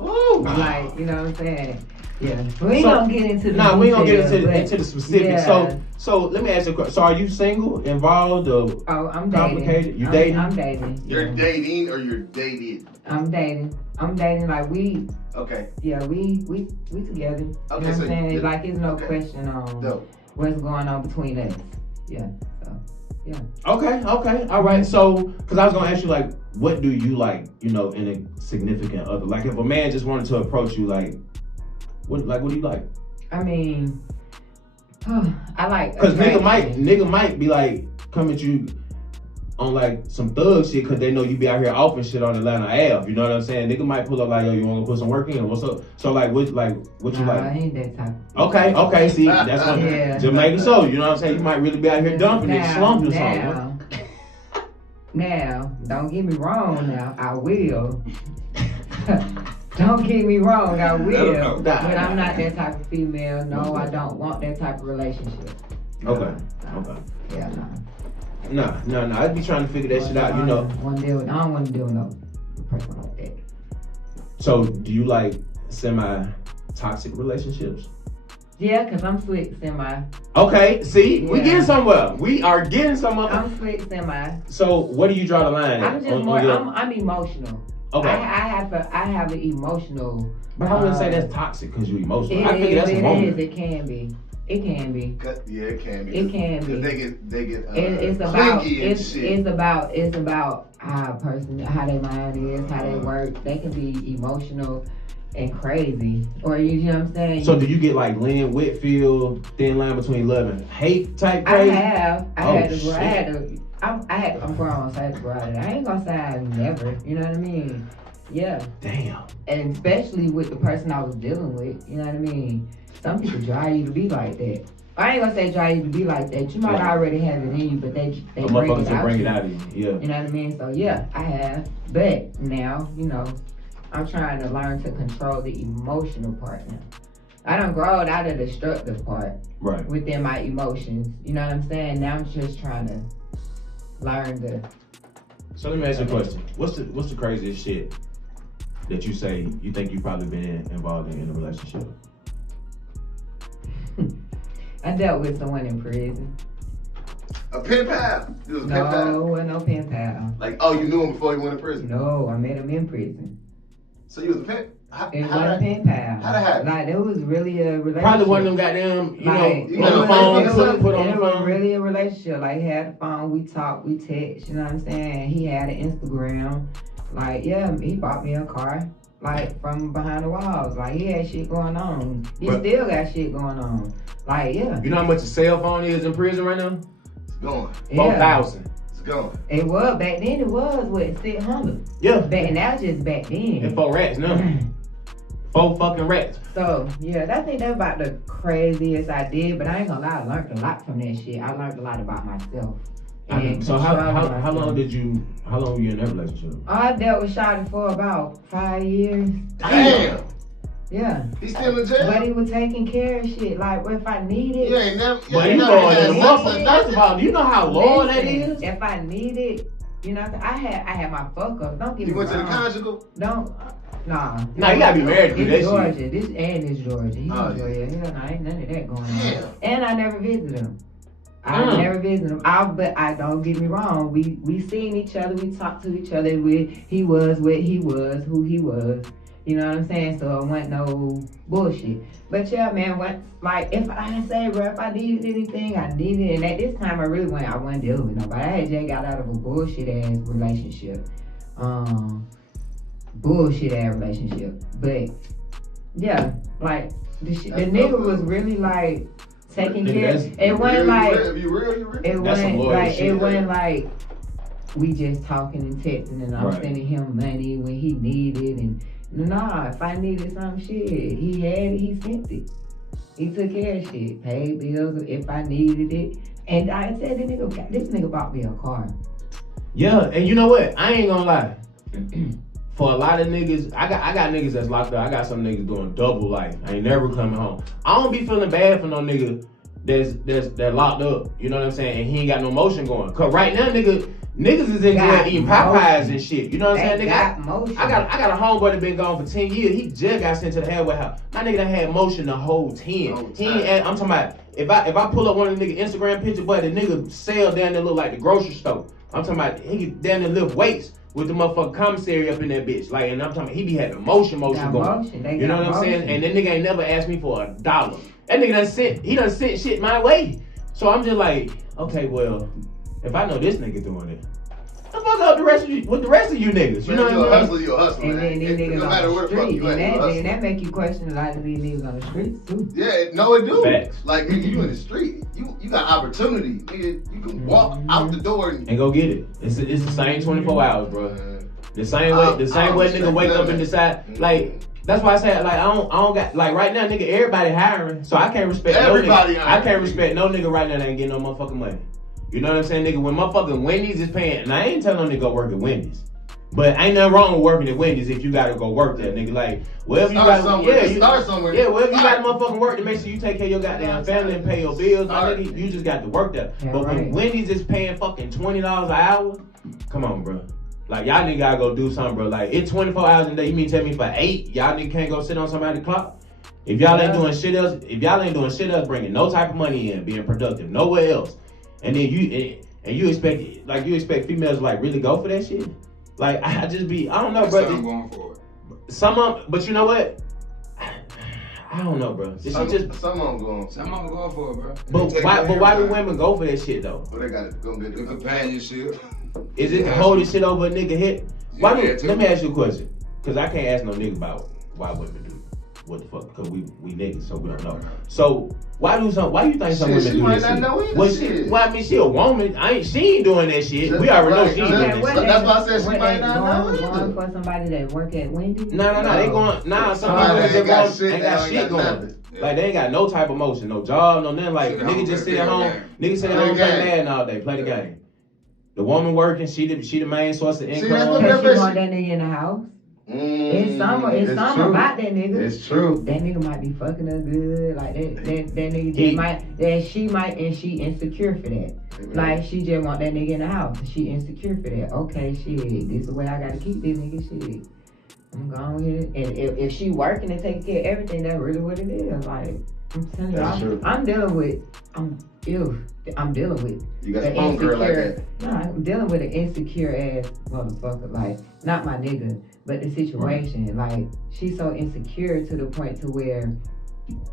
Ooh. Like, you know what I'm saying? Yeah. We ain't gonna get into the we ain't gonna get into the specifics. Yeah. So let me ask you a question. So are you single, involved, or I'm complicated? Dating. You dating? I'm dating. You're dating or you're dated? I'm dating like we. Okay. Yeah, we together. Okay, you know what I'm saying? Like it's no question on what's going on between us. Yeah. So yeah. Okay. All right. So, because I was gonna ask you, like, what do you like, you know, in a significant other? Like, if a man just wanted to approach you, like, what do you like? I mean, I like. Because nigga might be like, come at you on like some thug shit because they know you be out here offering shit on Atlanta Ave. You know what I'm saying? Nigga might pull up like, yo, you want to put some work in? What's up? So like, what you like? I ain't that type. Okay. See, that's what Jamaican soul. You know what I'm saying? You might really be out here dumping and slumping something. Now, don't get me wrong. Now, I will. Don't get me wrong, I will. But I'm not that type of female. No, I don't want that type of relationship. Okay. Yeah, no. I'd be trying to figure that shit out, you know. I don't want to deal with no person like that. So, do you like semi-toxic relationships? Yeah, because I'm slick semi. Okay, see? We getting somewhere. We are getting somewhere. I'm slick semi. So, where do you draw the line at? I'm just I'm emotional. Okay. I have an emotional. But I wouldn't say that's toxic because you're emotional. I think that's a moment. It can be. Yeah, it can be. It can be. They get it's about how a person, how their mind is, how they work. They can be emotional and crazy. Or you know what I'm saying? So do you get like Lynn Whitfield, thin line between love and hate type crazy? I had I'm grown, so I had to grow out of it. I ain't gonna say I never, you know what I mean? Yeah. Damn. And especially with the person I was dealing with, you know what I mean? Some people drive you to be like that. I ain't gonna say drive you to be like that. You might already have it in you, but they bring it out of you. Yeah. You know what I mean? So yeah, I have. But now, you know, I'm trying to learn to control the emotional part now. I done grown out of the destructive part within my emotions. You know what I'm saying? Now I'm just trying to learn to. So let me ask you a question. What's the craziest shit that you say you think you've probably been involved in a relationship? I dealt with someone in prison. A pen pal? You was a pen pal? No, no pen pal. Like, oh, you knew him before he went to prison? No, I met him in prison. So you was a pen? It was a pen pal. How'd that happen? Like, it was really a relationship. Probably one of them goddamn, you like, know, on the phone, put on the phone. It was really a relationship. Like, he had a phone, we talked, we text, you know what I'm saying? He had an Instagram. Like, yeah, he bought me a car. Like, from behind the walls. Like, he had shit going on. He still got shit going on. Like, yeah. You know how much a cell phone is in prison right now? It's gone. 4,000. It's gone. It was. Back then, it was, what, 600? Yeah. Now, just back then. And 4 rats, no. 4 fucking rats. So, yeah, I think that's about the craziest I did. But I ain't gonna lie, I learned a lot from that shit. I learned a lot about myself. So how long were you in that relationship? I dealt with Shawty for about 5 years. Damn. Yeah. He's still in jail? But he was taking care of shit. Like, if I needed. You ain't never. But you know, first of all, do you know how long that is? If I needed, you know, I had my fuck ups. Don't get me wrong. You went to the conjugal? Don't. Nah. Nah, you gotta be married to this Georgia. Shit. This Georgia. He's in Georgia. Hell, no, ain't none of that going on. And I never visited him. I never visited him. But I don't get me wrong. We seen each other. We talked to each other. He was what he was, who he was. You know what I'm saying? So it wasn't no bullshit. But yeah, man, if I needed anything, I needed it. And at this time, I wasn't dealing with nobody. I had just got out of a bullshit ass relationship. But yeah, like the nigga was really like taking care. It wasn't like it wasn't like we just talking and texting and I'm sending him money when he needed and nah, if I needed some shit, he had it, he sent it. He took care of shit, paid bills if I needed it. And I said this nigga bought me a car. Yeah, and you know what? I ain't gonna lie. For a lot of niggas, I got niggas that's locked up. I got some niggas doing double life. I ain't never coming home. I don't be feeling bad for no nigga that's locked up. You know what I'm saying? And he ain't got no motion going. Cause right now, niggas is in jail eating Popeyes and shit. You know what I'm saying? Nigga, I got a homeboy that been gone for 10 years. He just got sent to the halfway house. My nigga done had motion the whole 10. I'm talking about if I pull up one of the nigga Instagram pictures, boy, the nigga sell down there look like the grocery store. I'm talking about he down there lift weights with the motherfucking commissary up in that bitch. Like, and I'm talking about he be having motion going. You know what I'm saying? And that nigga ain't never asked me for $1. That nigga done sent shit my way. So I'm just like, okay, well, if I know this nigga doing it, the fuck up with the rest of you niggas. You know what I mean? You a hustler, and then these niggas no matter on where the the fuck street. you at, And that make you question a lot of these niggas on the streets too. Yeah, no it do. Facts. Like nigga, you in the street. You got opportunity. Nigga, you can walk out the door and go get it. It's the same 24 hours, bro. The same way nigga wake up and decide, like, that's why I said, like, I don't got, like, right now, nigga, everybody hiring, so I can't respect everybody no nigga. I can't respect no nigga right now that ain't getting no motherfucking money. You know what I'm saying, nigga? When motherfucking Wendy's is paying, and I ain't telling no nigga go work at Wendy's, but ain't nothing wrong with working at Wendy's if you gotta go work there, nigga. Like, wherever you got, start somewhere. Yeah, wherever you got to motherfucking work to make sure you take care of your goddamn family and pay your bills, my nigga, you just got to work there. Yeah, but when Wendy's is paying fucking $20 an hour, come on, bro. Like, y'all nigga gotta go do something, bro. Like, it's 24 hours a day. You mean tell me for 8, y'all nigga can't go sit on somebody's clock? If y'all ain't doing shit else, bringing no type of money in, being productive, nowhere else, and then you expect females to, like, really go for that shit? Like, I don't know, bro. Some going for it. Some of them, but you know what? I don't know, bro. Some of them going for it, bro. But why do women go for that shit though? Well, they got to go get the companionship. Is it to hold this shit over a nigga head? Let me ask you a question, cause I can't ask no nigga about why women do what the fuck? Because we niggas, so we don't know. So why you think some women do might this not shit? know either. Well, I mean, she a woman. She ain't doing that shit. We already know she ain't doing that shit. That's why I said she might not know either. Going for somebody that work at Wendy's? No. They going somebody that ain't got shit going. Like they ain't got no type of motion, no job, no nothing. Like nigga just sit at home. Nigga sit at home play Madden all day, play the game. The woman working, she the main source of income. Because she want that nigga in the house. It's something about that nigga. It's true. That nigga might be fucking her good. Like that nigga she insecure for that. Like she just want that nigga in the house. She insecure for that. Okay, shit. This is the way I gotta keep this nigga shit. I'm going with it. And if she working and taking care of everything, that's really what it is. Like I'm telling you, I'm dealing with You got a phone girl like that. No, I'm dealing with an insecure ass motherfucker. Like, not my nigga, but the situation. Like, she's so insecure to the point to where,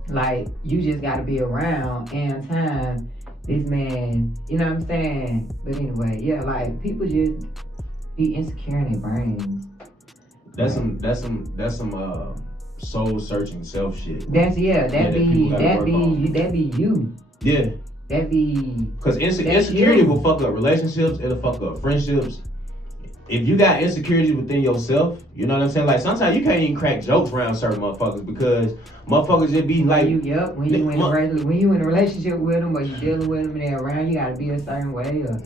like, you just gotta be around and time this man, you know what I'm saying? But anyway, yeah, like, people just be insecure in their brains. That's some soul searching self shit. That be you. Yeah. That be because insecurity will fuck up relationships, it'll fuck up friendships. If you got insecurities within yourself, you know what I'm saying? Like sometimes you can't even crack jokes around certain motherfuckers because motherfuckers just be like when you in a relationship with them or you dealing with them and they're around, you gotta be a certain way or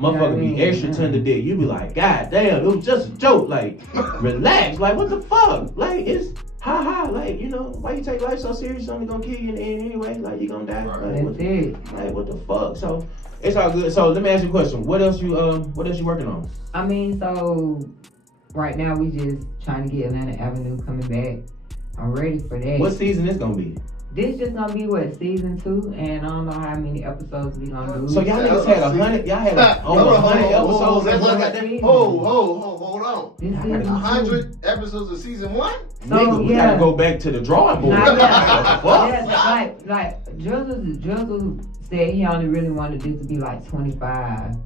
motherfucker be extra tender dick. You be like, God damn, it was just a joke. Like, relax. Like, what the fuck? Like, it's ha. Like, you know, why you take life so serious? It's only gonna kill you in the end anyway. Like, you gonna die. Like, what the fuck? So it's all good. So let me ask you a question. What else you working on? I mean, so right now we just trying to get Atlanta Avenue coming back. I'm ready for that. What season is gonna be? This just gonna be season 2, and I don't know how many episodes we gonna do. So y'all niggas had 100. Y'all had over 100 episodes. Hold on. 100 episodes of season 1. So, nigga, we gotta go back to the drawing board. Like Drizzle said he only really wanted this to be like 25.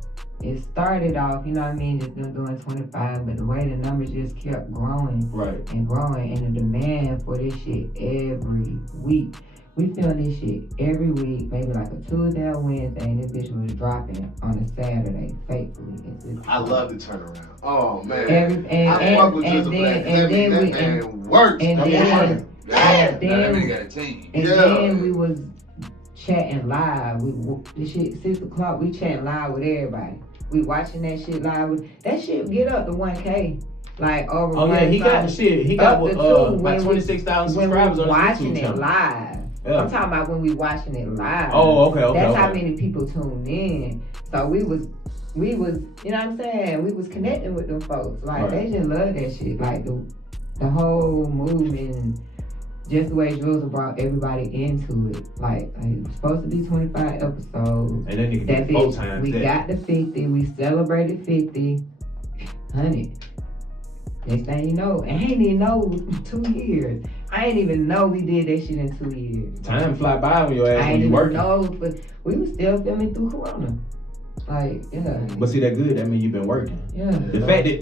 It started off, you know what I mean, just them doing 25, but the way the numbers just kept growing and growing, and the demand for this shit every week. We film this shit every week, maybe like a Tuesday or Wednesday, and this bitch was dropping on a Saturday, faithfully. I love the turnaround. Oh man, then we was chatting live. This shit 6 o'clock. We chatting live with everybody. We watching that shit live. That shit get up to 1K. Like over. Oh yeah, he got the shit. He got like 26,000 subscribers on watching YouTube it live. Yeah. I'm talking about when we watching it live. Oh, okay. That's how many people tuned in. So we was, you know what I'm saying? We was connecting with them folks. Like they just love that shit. Like the whole movement. Just the way Drizzle brought everybody into it. Like it's supposed to be 25 episodes. And then you can do 4 times we got the 50. We celebrated 50. 100. Next thing you know, and I ain't even know 2 years. I ain't even know we did that shit in 2 years. Time fly by when your ass when you working. I ain't even know, but we was still filming through Corona. Like, yeah. But see, that good. That mean you've been working. Yeah. The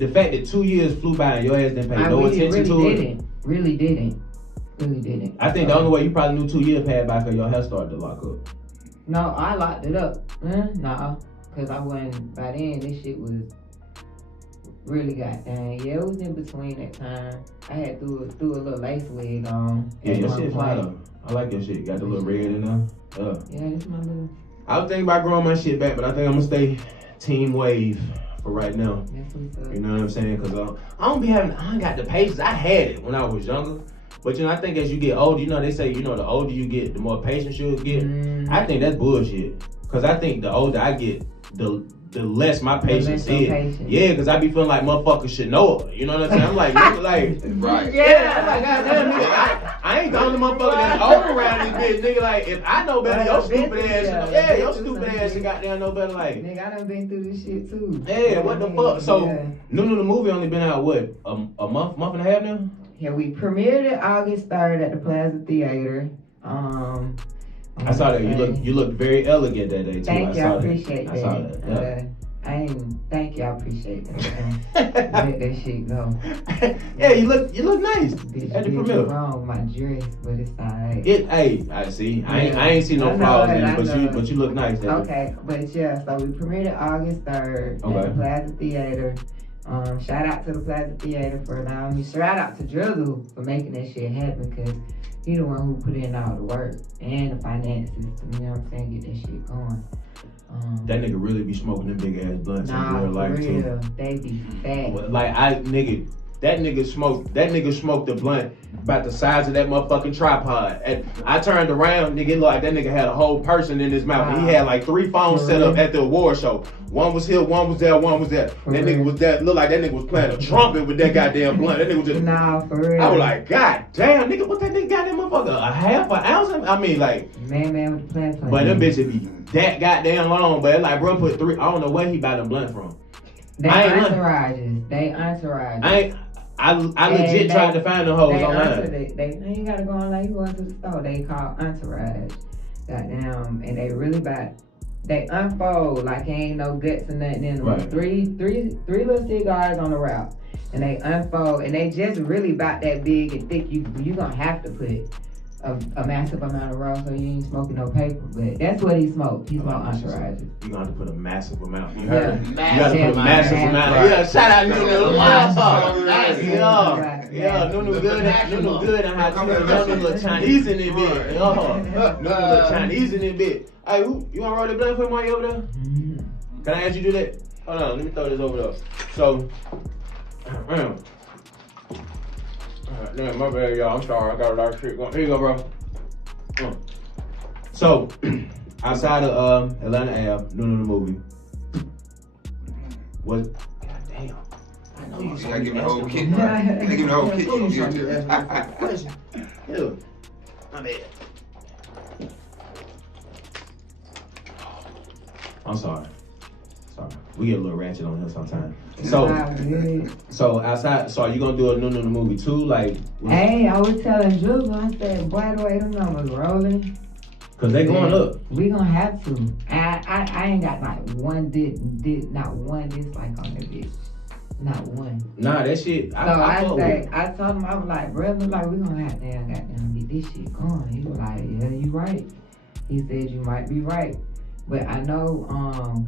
fact that 2 years flew by and your ass didn't pay no attention to it. Really didn't. I think the only way you probably knew 2 years passed by because your hair started to lock up. No, I locked it up. Nah, because I wasn't, by then this shit was really goddamn. Yeah, it was in between that time. I had threw a little lace wig on. Yeah, your shit fly though. I like your shit. Got the little red in there. Yeah, this my little. I was thinking about growing my shit back, but I think I'm gonna stay Team Wave for right now. That's what's up. You know what I'm saying? Because I ain't got the patience. I had it when I was younger. But I think as you get older, they say, the older you get, the more patience you'll get. I think that's bullshit. Because I think the older I get, the less my patience is. Yeah, because I be feeling like motherfuckers should know it. You know what I'm saying? I'm like, right. Yeah, I'm like, goddamn, nigga, I ain't the only motherfucker that's old around this bitch, nigga. Like, if I know better, your stupid ass, your stupid ass should goddamn know better. Like, nigga, I done been through this shit too. Yeah, what the fuck? So, NuNu the movie only been out, what, a month and a half now? Yeah, we premiered it August 3rd at the Plaza Theater. I saw that. You looked very elegant that day too. Thank you, I appreciate that. I saw that. Yeah. Thank you, I appreciate that. Let that shit go. Yeah, you look nice Bitch, at the did premiere. wrong with my dress, but it's alright. I see. I ain't see no flaws in it, but you look nice. Okay, but yeah, so we premiered it August 3rd at the Plaza Theater. Shout out to the Plaza Theater for allowing me. Shout out to Drizzle for making that shit happen, because he the one who put in all the work and the finances to, you know what I'm saying, get that shit going. That nigga really be smoking them big ass blunts in real life too. They be fat. Like that nigga smoked the blunt about the size of that motherfucking tripod. And I turned around, nigga, it looked like that nigga had a whole person in his mouth. And he had like 3 phones set up at the award show. One was here, one was there, one was there. That nigga was that looked like that nigga was playing a trumpet with that goddamn blunt. That nigga was just for real. I was like, God damn, nigga, what that nigga got that motherfucker? A half an ounce? I mean, like, man with the plant. But them bitches be that goddamn long. But it's like, bro, put 3. I don't know where he buy them blunt from. They entourages. I legit tried to find the hoes online. They ain't gotta go on like you going to the store. They call entourage. Goddamn, and they really they unfold like ain't no guts or nothing in them. Right. Three little cigars on the route, and they unfold, and they just really about that big and thick. You gonna have to put a massive amount of raw, so you ain't smoking no paper. But that's what he smoked. He smoked entourages. You gonna have to put a massive amount. You Yeah. heard? You gotta put a massive amount. Right. Yeah, shout out NuNu. Right. Yeah, NuNu good. NuNu good. I had NuNu little Chinese in it bit. NuNu little Chinese in it bit. Hey, you wanna roll the blunt for me while you over there? Can I ask you to do that? Hold on, let me throw this over there. So, Alright, my bad, y'all. I'm sorry. I got a lot of shit going. Here you go, bro. So, outside of Atlanta Ave, NuNu the movie. What? God damn. I know you gotta give me the whole kit. You gotta give me the whole kit. Yeah. My bad. I'm sorry. We get a little ratchet on here sometimes. So outside, so are you gonna do a NuNu the movie too? Like, hey, I was telling Jules, I said, boy, the way them numbers rolling. Cause they going up. We gonna have to. I ain't got like one not one dislike on that bitch. Not one. Nah, that shit. So I told him, I was like, brother, like we gonna have to goddamn get this shit going. He was like, yeah, you right. He said you might be right. But I know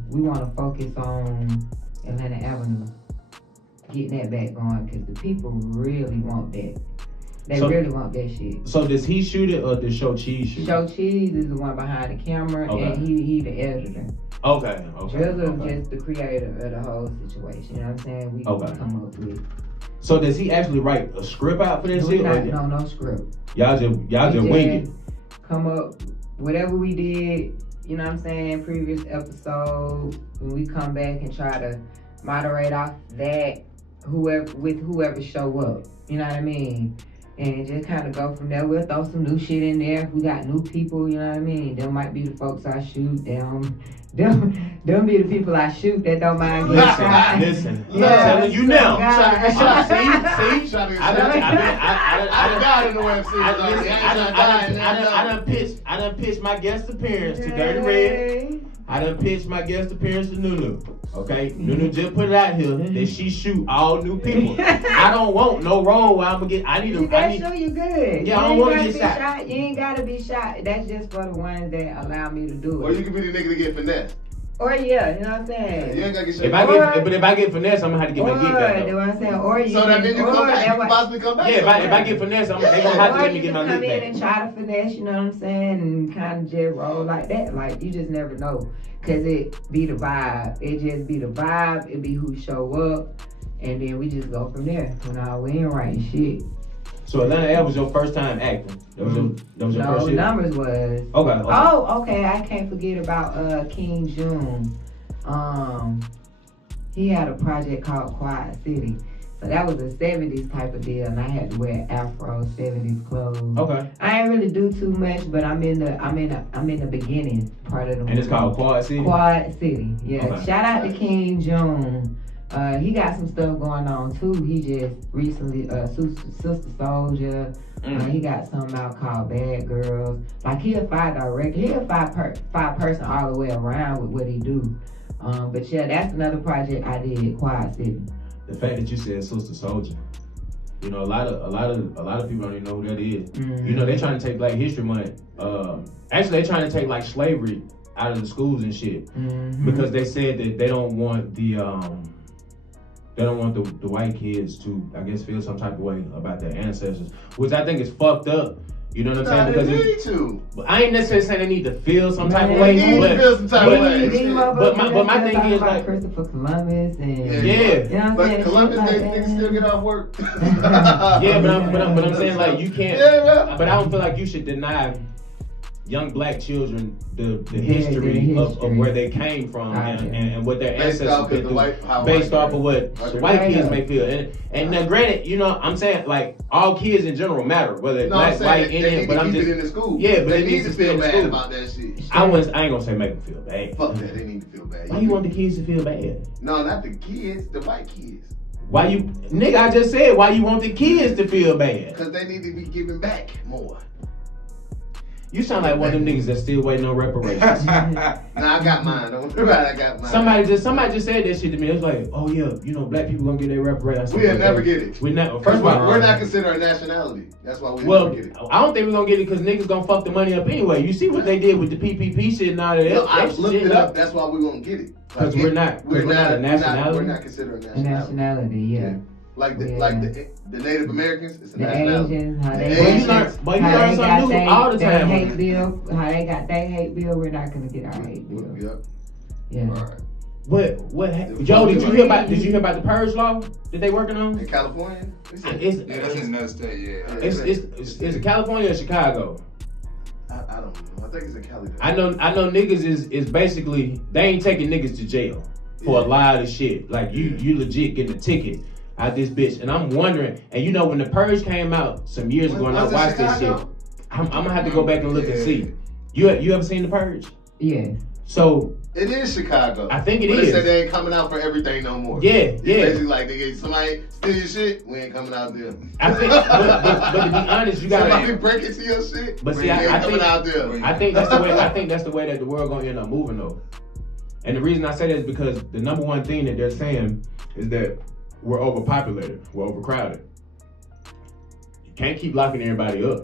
we want to focus on Atlanta Avenue, getting that back going, because the people really want that. They really want that shit. So does he shoot it or does Show Cheese shoot it? Show Cheese is the one behind the camera, and he the editor. Okay. Drizzle is just the creator of the whole situation. You know what I'm saying? We come up with. So does he actually write a script out for this shit? No script. Y'all just wing it. Come up, whatever we did. You know what I'm saying? Previous episode, when we come back and try to moderate off that, whoever show up. You know what I mean? And just kind of go from there. We'll throw some new shit in there. If we got new people, you know what I mean? Them might be the folks I shoot. Them be the people I shoot that don't mind getting shot. Listen, I'm telling you now. See? I done pitched my guest appearance to Dirty Red. I done pitched my guest appearance to NuNu. Okay? NuNu just put it out here that she shoot all new people. I don't want no role where I'm gonna get. You good. Yeah, I don't want to get shot. You ain't gotta be shot. That's just for the ones that allow me to do it. Or you can be the nigga to get finesse. Or yeah, you know what I'm saying? You ain't gotta get shot. If I get finesse, I'm gonna have to get my get back. You know what I'm saying? Or you. So that means you come back. You can possibly come back. Yeah, if I get finesse, they gonna have to let me get my get back. Come in and try to finesse, you know what I'm saying, and kind of just roll like that. Like you just never know, cause it be the vibe. It just be the vibe. It be who show up, and then we just go from there. Nah, we ain't writing shit. So Atlanta Ave was your first time acting. That was your first year? Numbers was. Okay. Oh, okay. I can't forget about King June. He had a project called Quiet City. So that was a 70s type of deal, and I had to wear Afro 70s clothes. Okay. I ain't really do too much, but I'm in the beginning part of the movie. And it's called Quiet City? Quiet City, yeah. Okay. Shout out to King June. He got some stuff going on too. He just recently, Sister Soldier. He got something out called Bad Girls. Like he a 5 director. He a five person all the way around with what he do. But yeah, that's another project I did, Quad City. The fact that you said Sister Soldier, you know, a lot of people don't even know who that is. You know, they're trying to take Black History Month. Actually, they're trying to take like slavery out of the schools and shit because they said that they don't want the white kids to, I guess, feel some type of way about their ancestors, which I think is fucked up. You know what I'm saying? Because they need to. I ain't necessarily saying they need to feel some type of way. They need to feel some type of way. But my thing is like Christopher Columbus and yeah. But Columbus, they still get off work. Yeah, but I'm saying like you can't. But I don't feel like you should deny young Black children the history of where they came from and what their ancestors been through, based off of what white kids may feel. And now, granted, you know, I'm saying like all kids in general matter, whether it's Black, white, Indian. But I'm just in the school. Yeah, but they it need to feel bad about that shit. I ain't gonna say make them feel bad. Fuck that, they need to feel bad. Why you want the kids to feel bad? No, not the kids, the white kids. Why you, nigga? I just said why you want the kids to feel bad? Because they need to be giving back more. You sound like one of them niggas that's still waiting on reparations. Nah, I got mine. Don't worry about it. I got mine. Somebody just said that shit to me. It was like, oh yeah, you know, Black people gonna get their reparations. We'll never get it. We never. First of all, we're not considered a nationality. That's why we never get it. I don't think we're gonna get it because niggas gonna fuck the money up anyway. You see what they did with the PPP shit and all that. I looked it up. That's why we won't get it. Because we're not a nationality. We're not considered a nationality. Nationality, yeah. Like the Native Americans, it's a nationality. Asians, how they learn something new all the time. Hate bill, how they got their hate bill, we're not gonna get our hate bill. Yep. Yeah. What? Joe, did you hear about the purge law that they working on in California? That's in another state. Yeah. It's in California or Chicago. I don't know. I think it's in Cali. I know niggas is basically they ain't taking niggas to jail for a lot of shit. Like you legit getting a ticket out this bitch. And I'm wondering, and you know when the purge came out some years ago and I watched this shit, I'm gonna have to go back and look and see. You ever seen the purge? Yeah. So it is Chicago. I think it is. They said they ain't coming out for everything no more. Yeah, it's basically like they get somebody steal your shit, we ain't coming out there. I think, but to be honest, you gotta somebody break into your shit. But see, I think out there. I think that's the way. I think that's the way that the world gonna end up moving though. And the reason I say that is because the number one thing that they're saying is that we're overpopulated, we're overcrowded. You can't keep locking everybody up.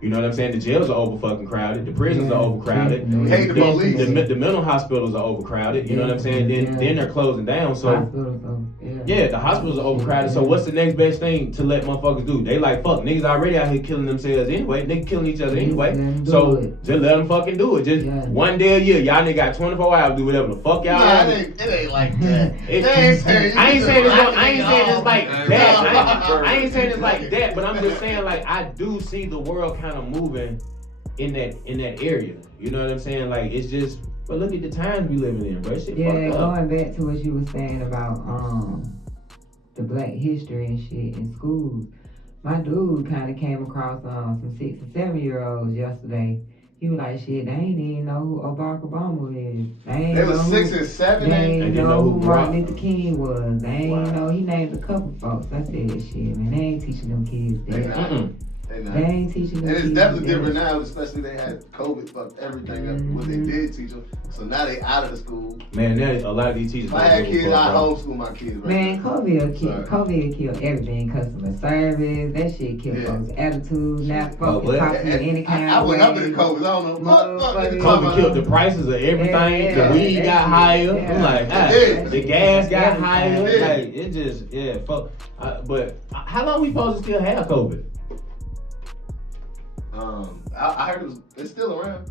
You know what I'm saying? The jails are over fucking crowded. The prisons are overcrowded. We hate the police. The mental hospitals are overcrowded. You know what I'm saying? Then they're closing down. So the hospitals are overcrowded. So what's the next best thing to let motherfuckers do? They like fuck niggas already out here killing themselves anyway. Niggas killing each other anyway. So just let them fucking do it. Just one day a year, y'all niggas got 24 hours to do whatever the fuck y'all. Nah, it ain't like that. I ain't saying it's like that. I ain't saying it's like that. But I'm just saying like I do see the world kind of moving in that area. You know what I'm saying? Like it's just, but look at the times we living in, bro. Shit going back to what you were saying about the Black history and shit in schools. My dude kind of came across some 6 and 7 year olds yesterday. He was like, shit, they ain't even know who Barack Obama is. They was 6 and 7. They ain't know who Martin Luther King was. They ain't know, he named a couple folks. I said, shit, man, they ain't teaching them kids that. They ain't teaching them. And it's definitely different now, especially they had COVID fucked everything up. What they did teach them. So now they out of the school. Man, now a lot of these teachers. If I had kids, I homeschool my kids. Right man, COVID killed everything. Customer service, that shit killed folks' attitude. Now folks can talk to you any kind I of went way. up in the COVID. I don't know. COVID killed the prices of everything. The weed got higher. I'm like, the gas got higher. Like it just fuck. But how long we supposed to still have COVID? I heard it's still around.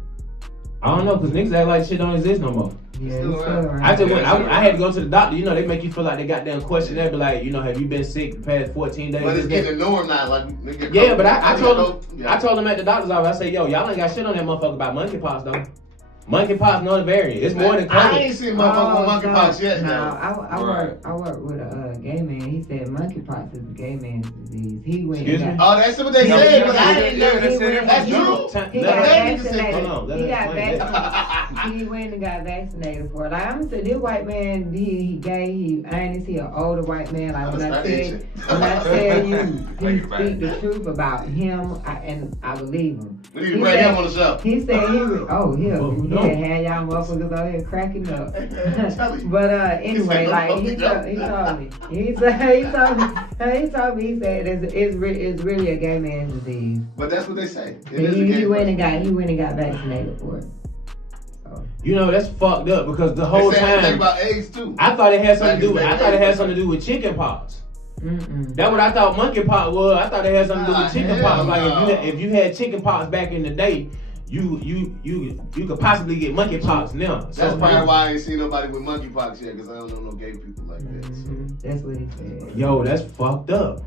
I don't know, cause niggas act like shit don't exist no more. Yeah, it's still around. I had to go to the doctor. You know, they make you feel like they got damn question there, but like, you know, have you been sick the past 14 days? But it's getting a norm now, like nigga. Yeah, but I told them at the doctor's office, I said, yo, y'all ain't got shit on that motherfucker about monkeypox though. Monkeypox, no variant. It's more than COVID. I ain't seen motherfucker with monkeypox yet. No, I work with a gay man. He said monkeypox is a gay man's disease. He went. Excuse me? Oh, that's what they said, but I didn't know. That's true. He got vaccinated. Hold on, He got explain vaccinated. He went and got vaccinated for it. Like I'm saying, this white man, he gay. He ain't he an older white man. Like when I tell you, he speak the truth about him, and I believe him. We need to bring him on the show. He said he had y'all motherfuckers out here cracking up. But anyway, like he told me, he said it's really a gay man's disease. But that's what they say. He went and got vaccinated for it. So. You know that's fucked up because the whole time about AIDS too. I thought it had something to do with something to do with chicken pox. That's what I thought monkey pox was. I thought it had something to do with chicken pox. Like if you had chicken pox back in the day, you could possibly get monkey pox now. That's probably why I ain't seen nobody with monkey pox yet, because I don't know no gay people like that. So. That's what he said. Yo, that's fucked up.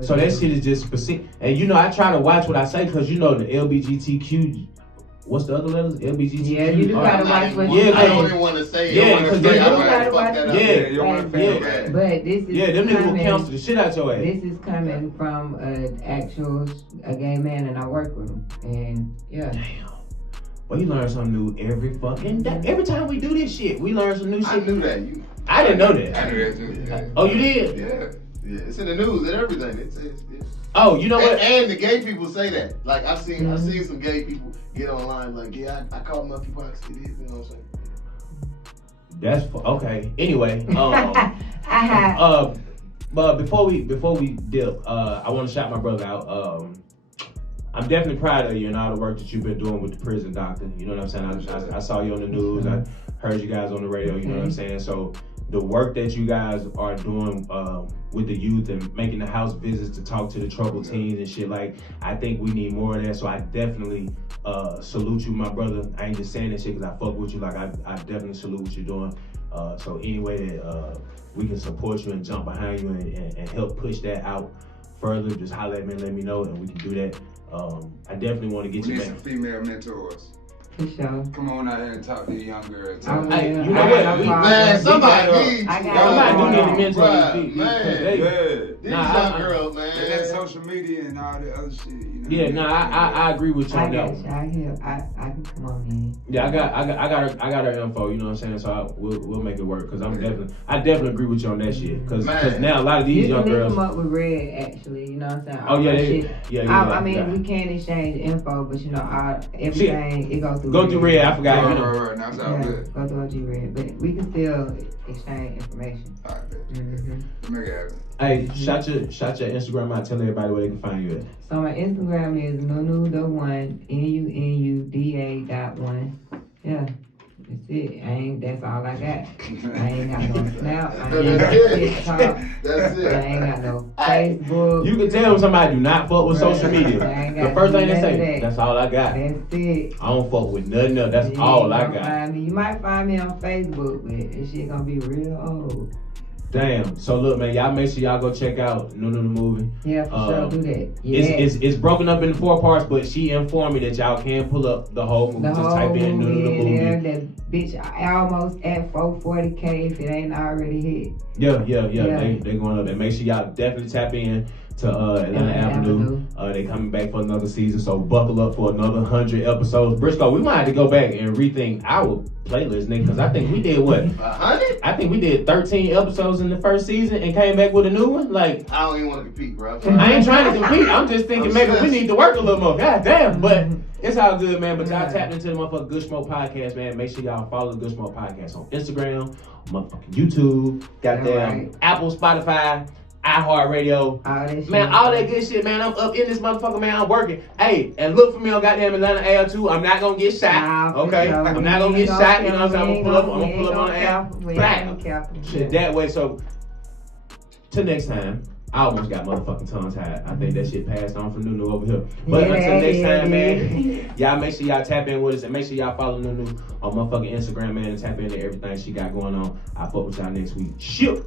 So that shit is just specific. And you know, I try to watch what I say because you know the LGBTQ. What's the other letters? LGBTQ. Yeah, you do gotta watch what you say. I don't even want to say it. Yeah, because you gotta fuck that up. Yeah. But this is them niggas will cancel the shit out your ass. This is coming from a gay man, and I work with him. And yeah. Damn. Well, you learn something new every fucking day. Every time we do this shit, we learn some new shit. I knew that. I didn't know that. I knew that too. Yeah. Oh, you did? Yeah, it's in the news and everything. It's oh, you know what? And the gay people say that. Like I've seen some gay people get online like, yeah, I call monkeypox. It is, you know what I'm saying? That's okay. Anyway, but before we dip, I want to shout my brother out. I'm definitely proud of you and all the work that you've been doing with the prison doctor. You know what I'm saying? I saw you on the news. I heard you guys on the radio. You know what I'm saying? So the work that you guys are doing with the youth and making the house visits to talk to the troubled teens and shit, like, I think we need more of that. So I definitely salute you, my brother. I ain't just saying that shit because I fuck with you. Like, I definitely salute what you're doing. So any way that we can support you and jump behind you and help push that out further, just holler at me and let me know, and we can do that. I definitely want to get you back. We need some female mentors. For sure. Come on out here and talk to these young girls. Hey, you know what? Man, somebody needs do need to mentor these young girls, man. They got social media and all that other shit. You know? I agree with you on that one. I can come on in. Yeah, I got her info. You know what I'm saying? So we'll make it work because I definitely agree with you on that shit. Because now a lot of these young girls come up with Red actually. You know what I'm saying? Oh yeah, I mean, we can exchange info, but you know, everything it goes through. Go through Red. I forgot. Right. Now it's all good. Go through OG Red, but we can still exchange information. All right, make it happen. Hey, shout your Instagram out. Tell everybody where they can find you at. So my Instagram is NuNu.1, NuNuDA.1. Yeah, that's it. That's all I got. I ain't got no Snap. I ain't got TikTok. That's it. I ain't got no Facebook. You can tell them somebody do not fuck with social media. The first thing they say, that's all I got. That's it. I don't fuck with nothing else. That's all I got. You might find me on Facebook, but this shit gonna be real old. Damn. So look, man, y'all make sure y'all go check out NuNu the movie. Yeah, for sure. Do that. Yeah. It's broken up into 4 parts, but she informed me that y'all can pull up the whole movie. Just type in NuNu the movie. Yeah, that bitch almost at 440K if it ain't already hit. Yeah. They going up there. Make sure y'all definitely tap in to Atlanta Avenue. They coming back for another season, so buckle up for another 100 episodes. Briscoe, we might have to go back and rethink our playlist, nigga, because I think we did what? 100? I think we did 13 episodes in the first season and came back with a new one. Like, I don't even want to compete, bro. I ain't trying to compete. I'm just thinking maybe we need to work a little more. God damn, but it's all good, man. But y'all tapped into the motherfucking Good Smoke Podcast, man. Make sure y'all follow the Good Smoke Podcast on Instagram, motherfucking YouTube, goddamn Apple, Spotify, iHeartRadio, man, all that good shit, man. I'm up in this motherfucker, man. I'm working. Hey, and look for me on goddamn Atlanta AL2. I'm not gonna get shot, okay? I'm not gonna get shot. You know what I'm saying? I'm gonna pull up on the air. Shit that way. So, till next time. I almost got motherfucking tongue tied. I think that shit passed on from NuNu over here. But until next time, man, y'all make sure y'all tap in with us and make sure y'all follow NuNu on motherfucking Instagram, man, and tap into everything she got going on. I'll fuck with y'all next week. Shoot!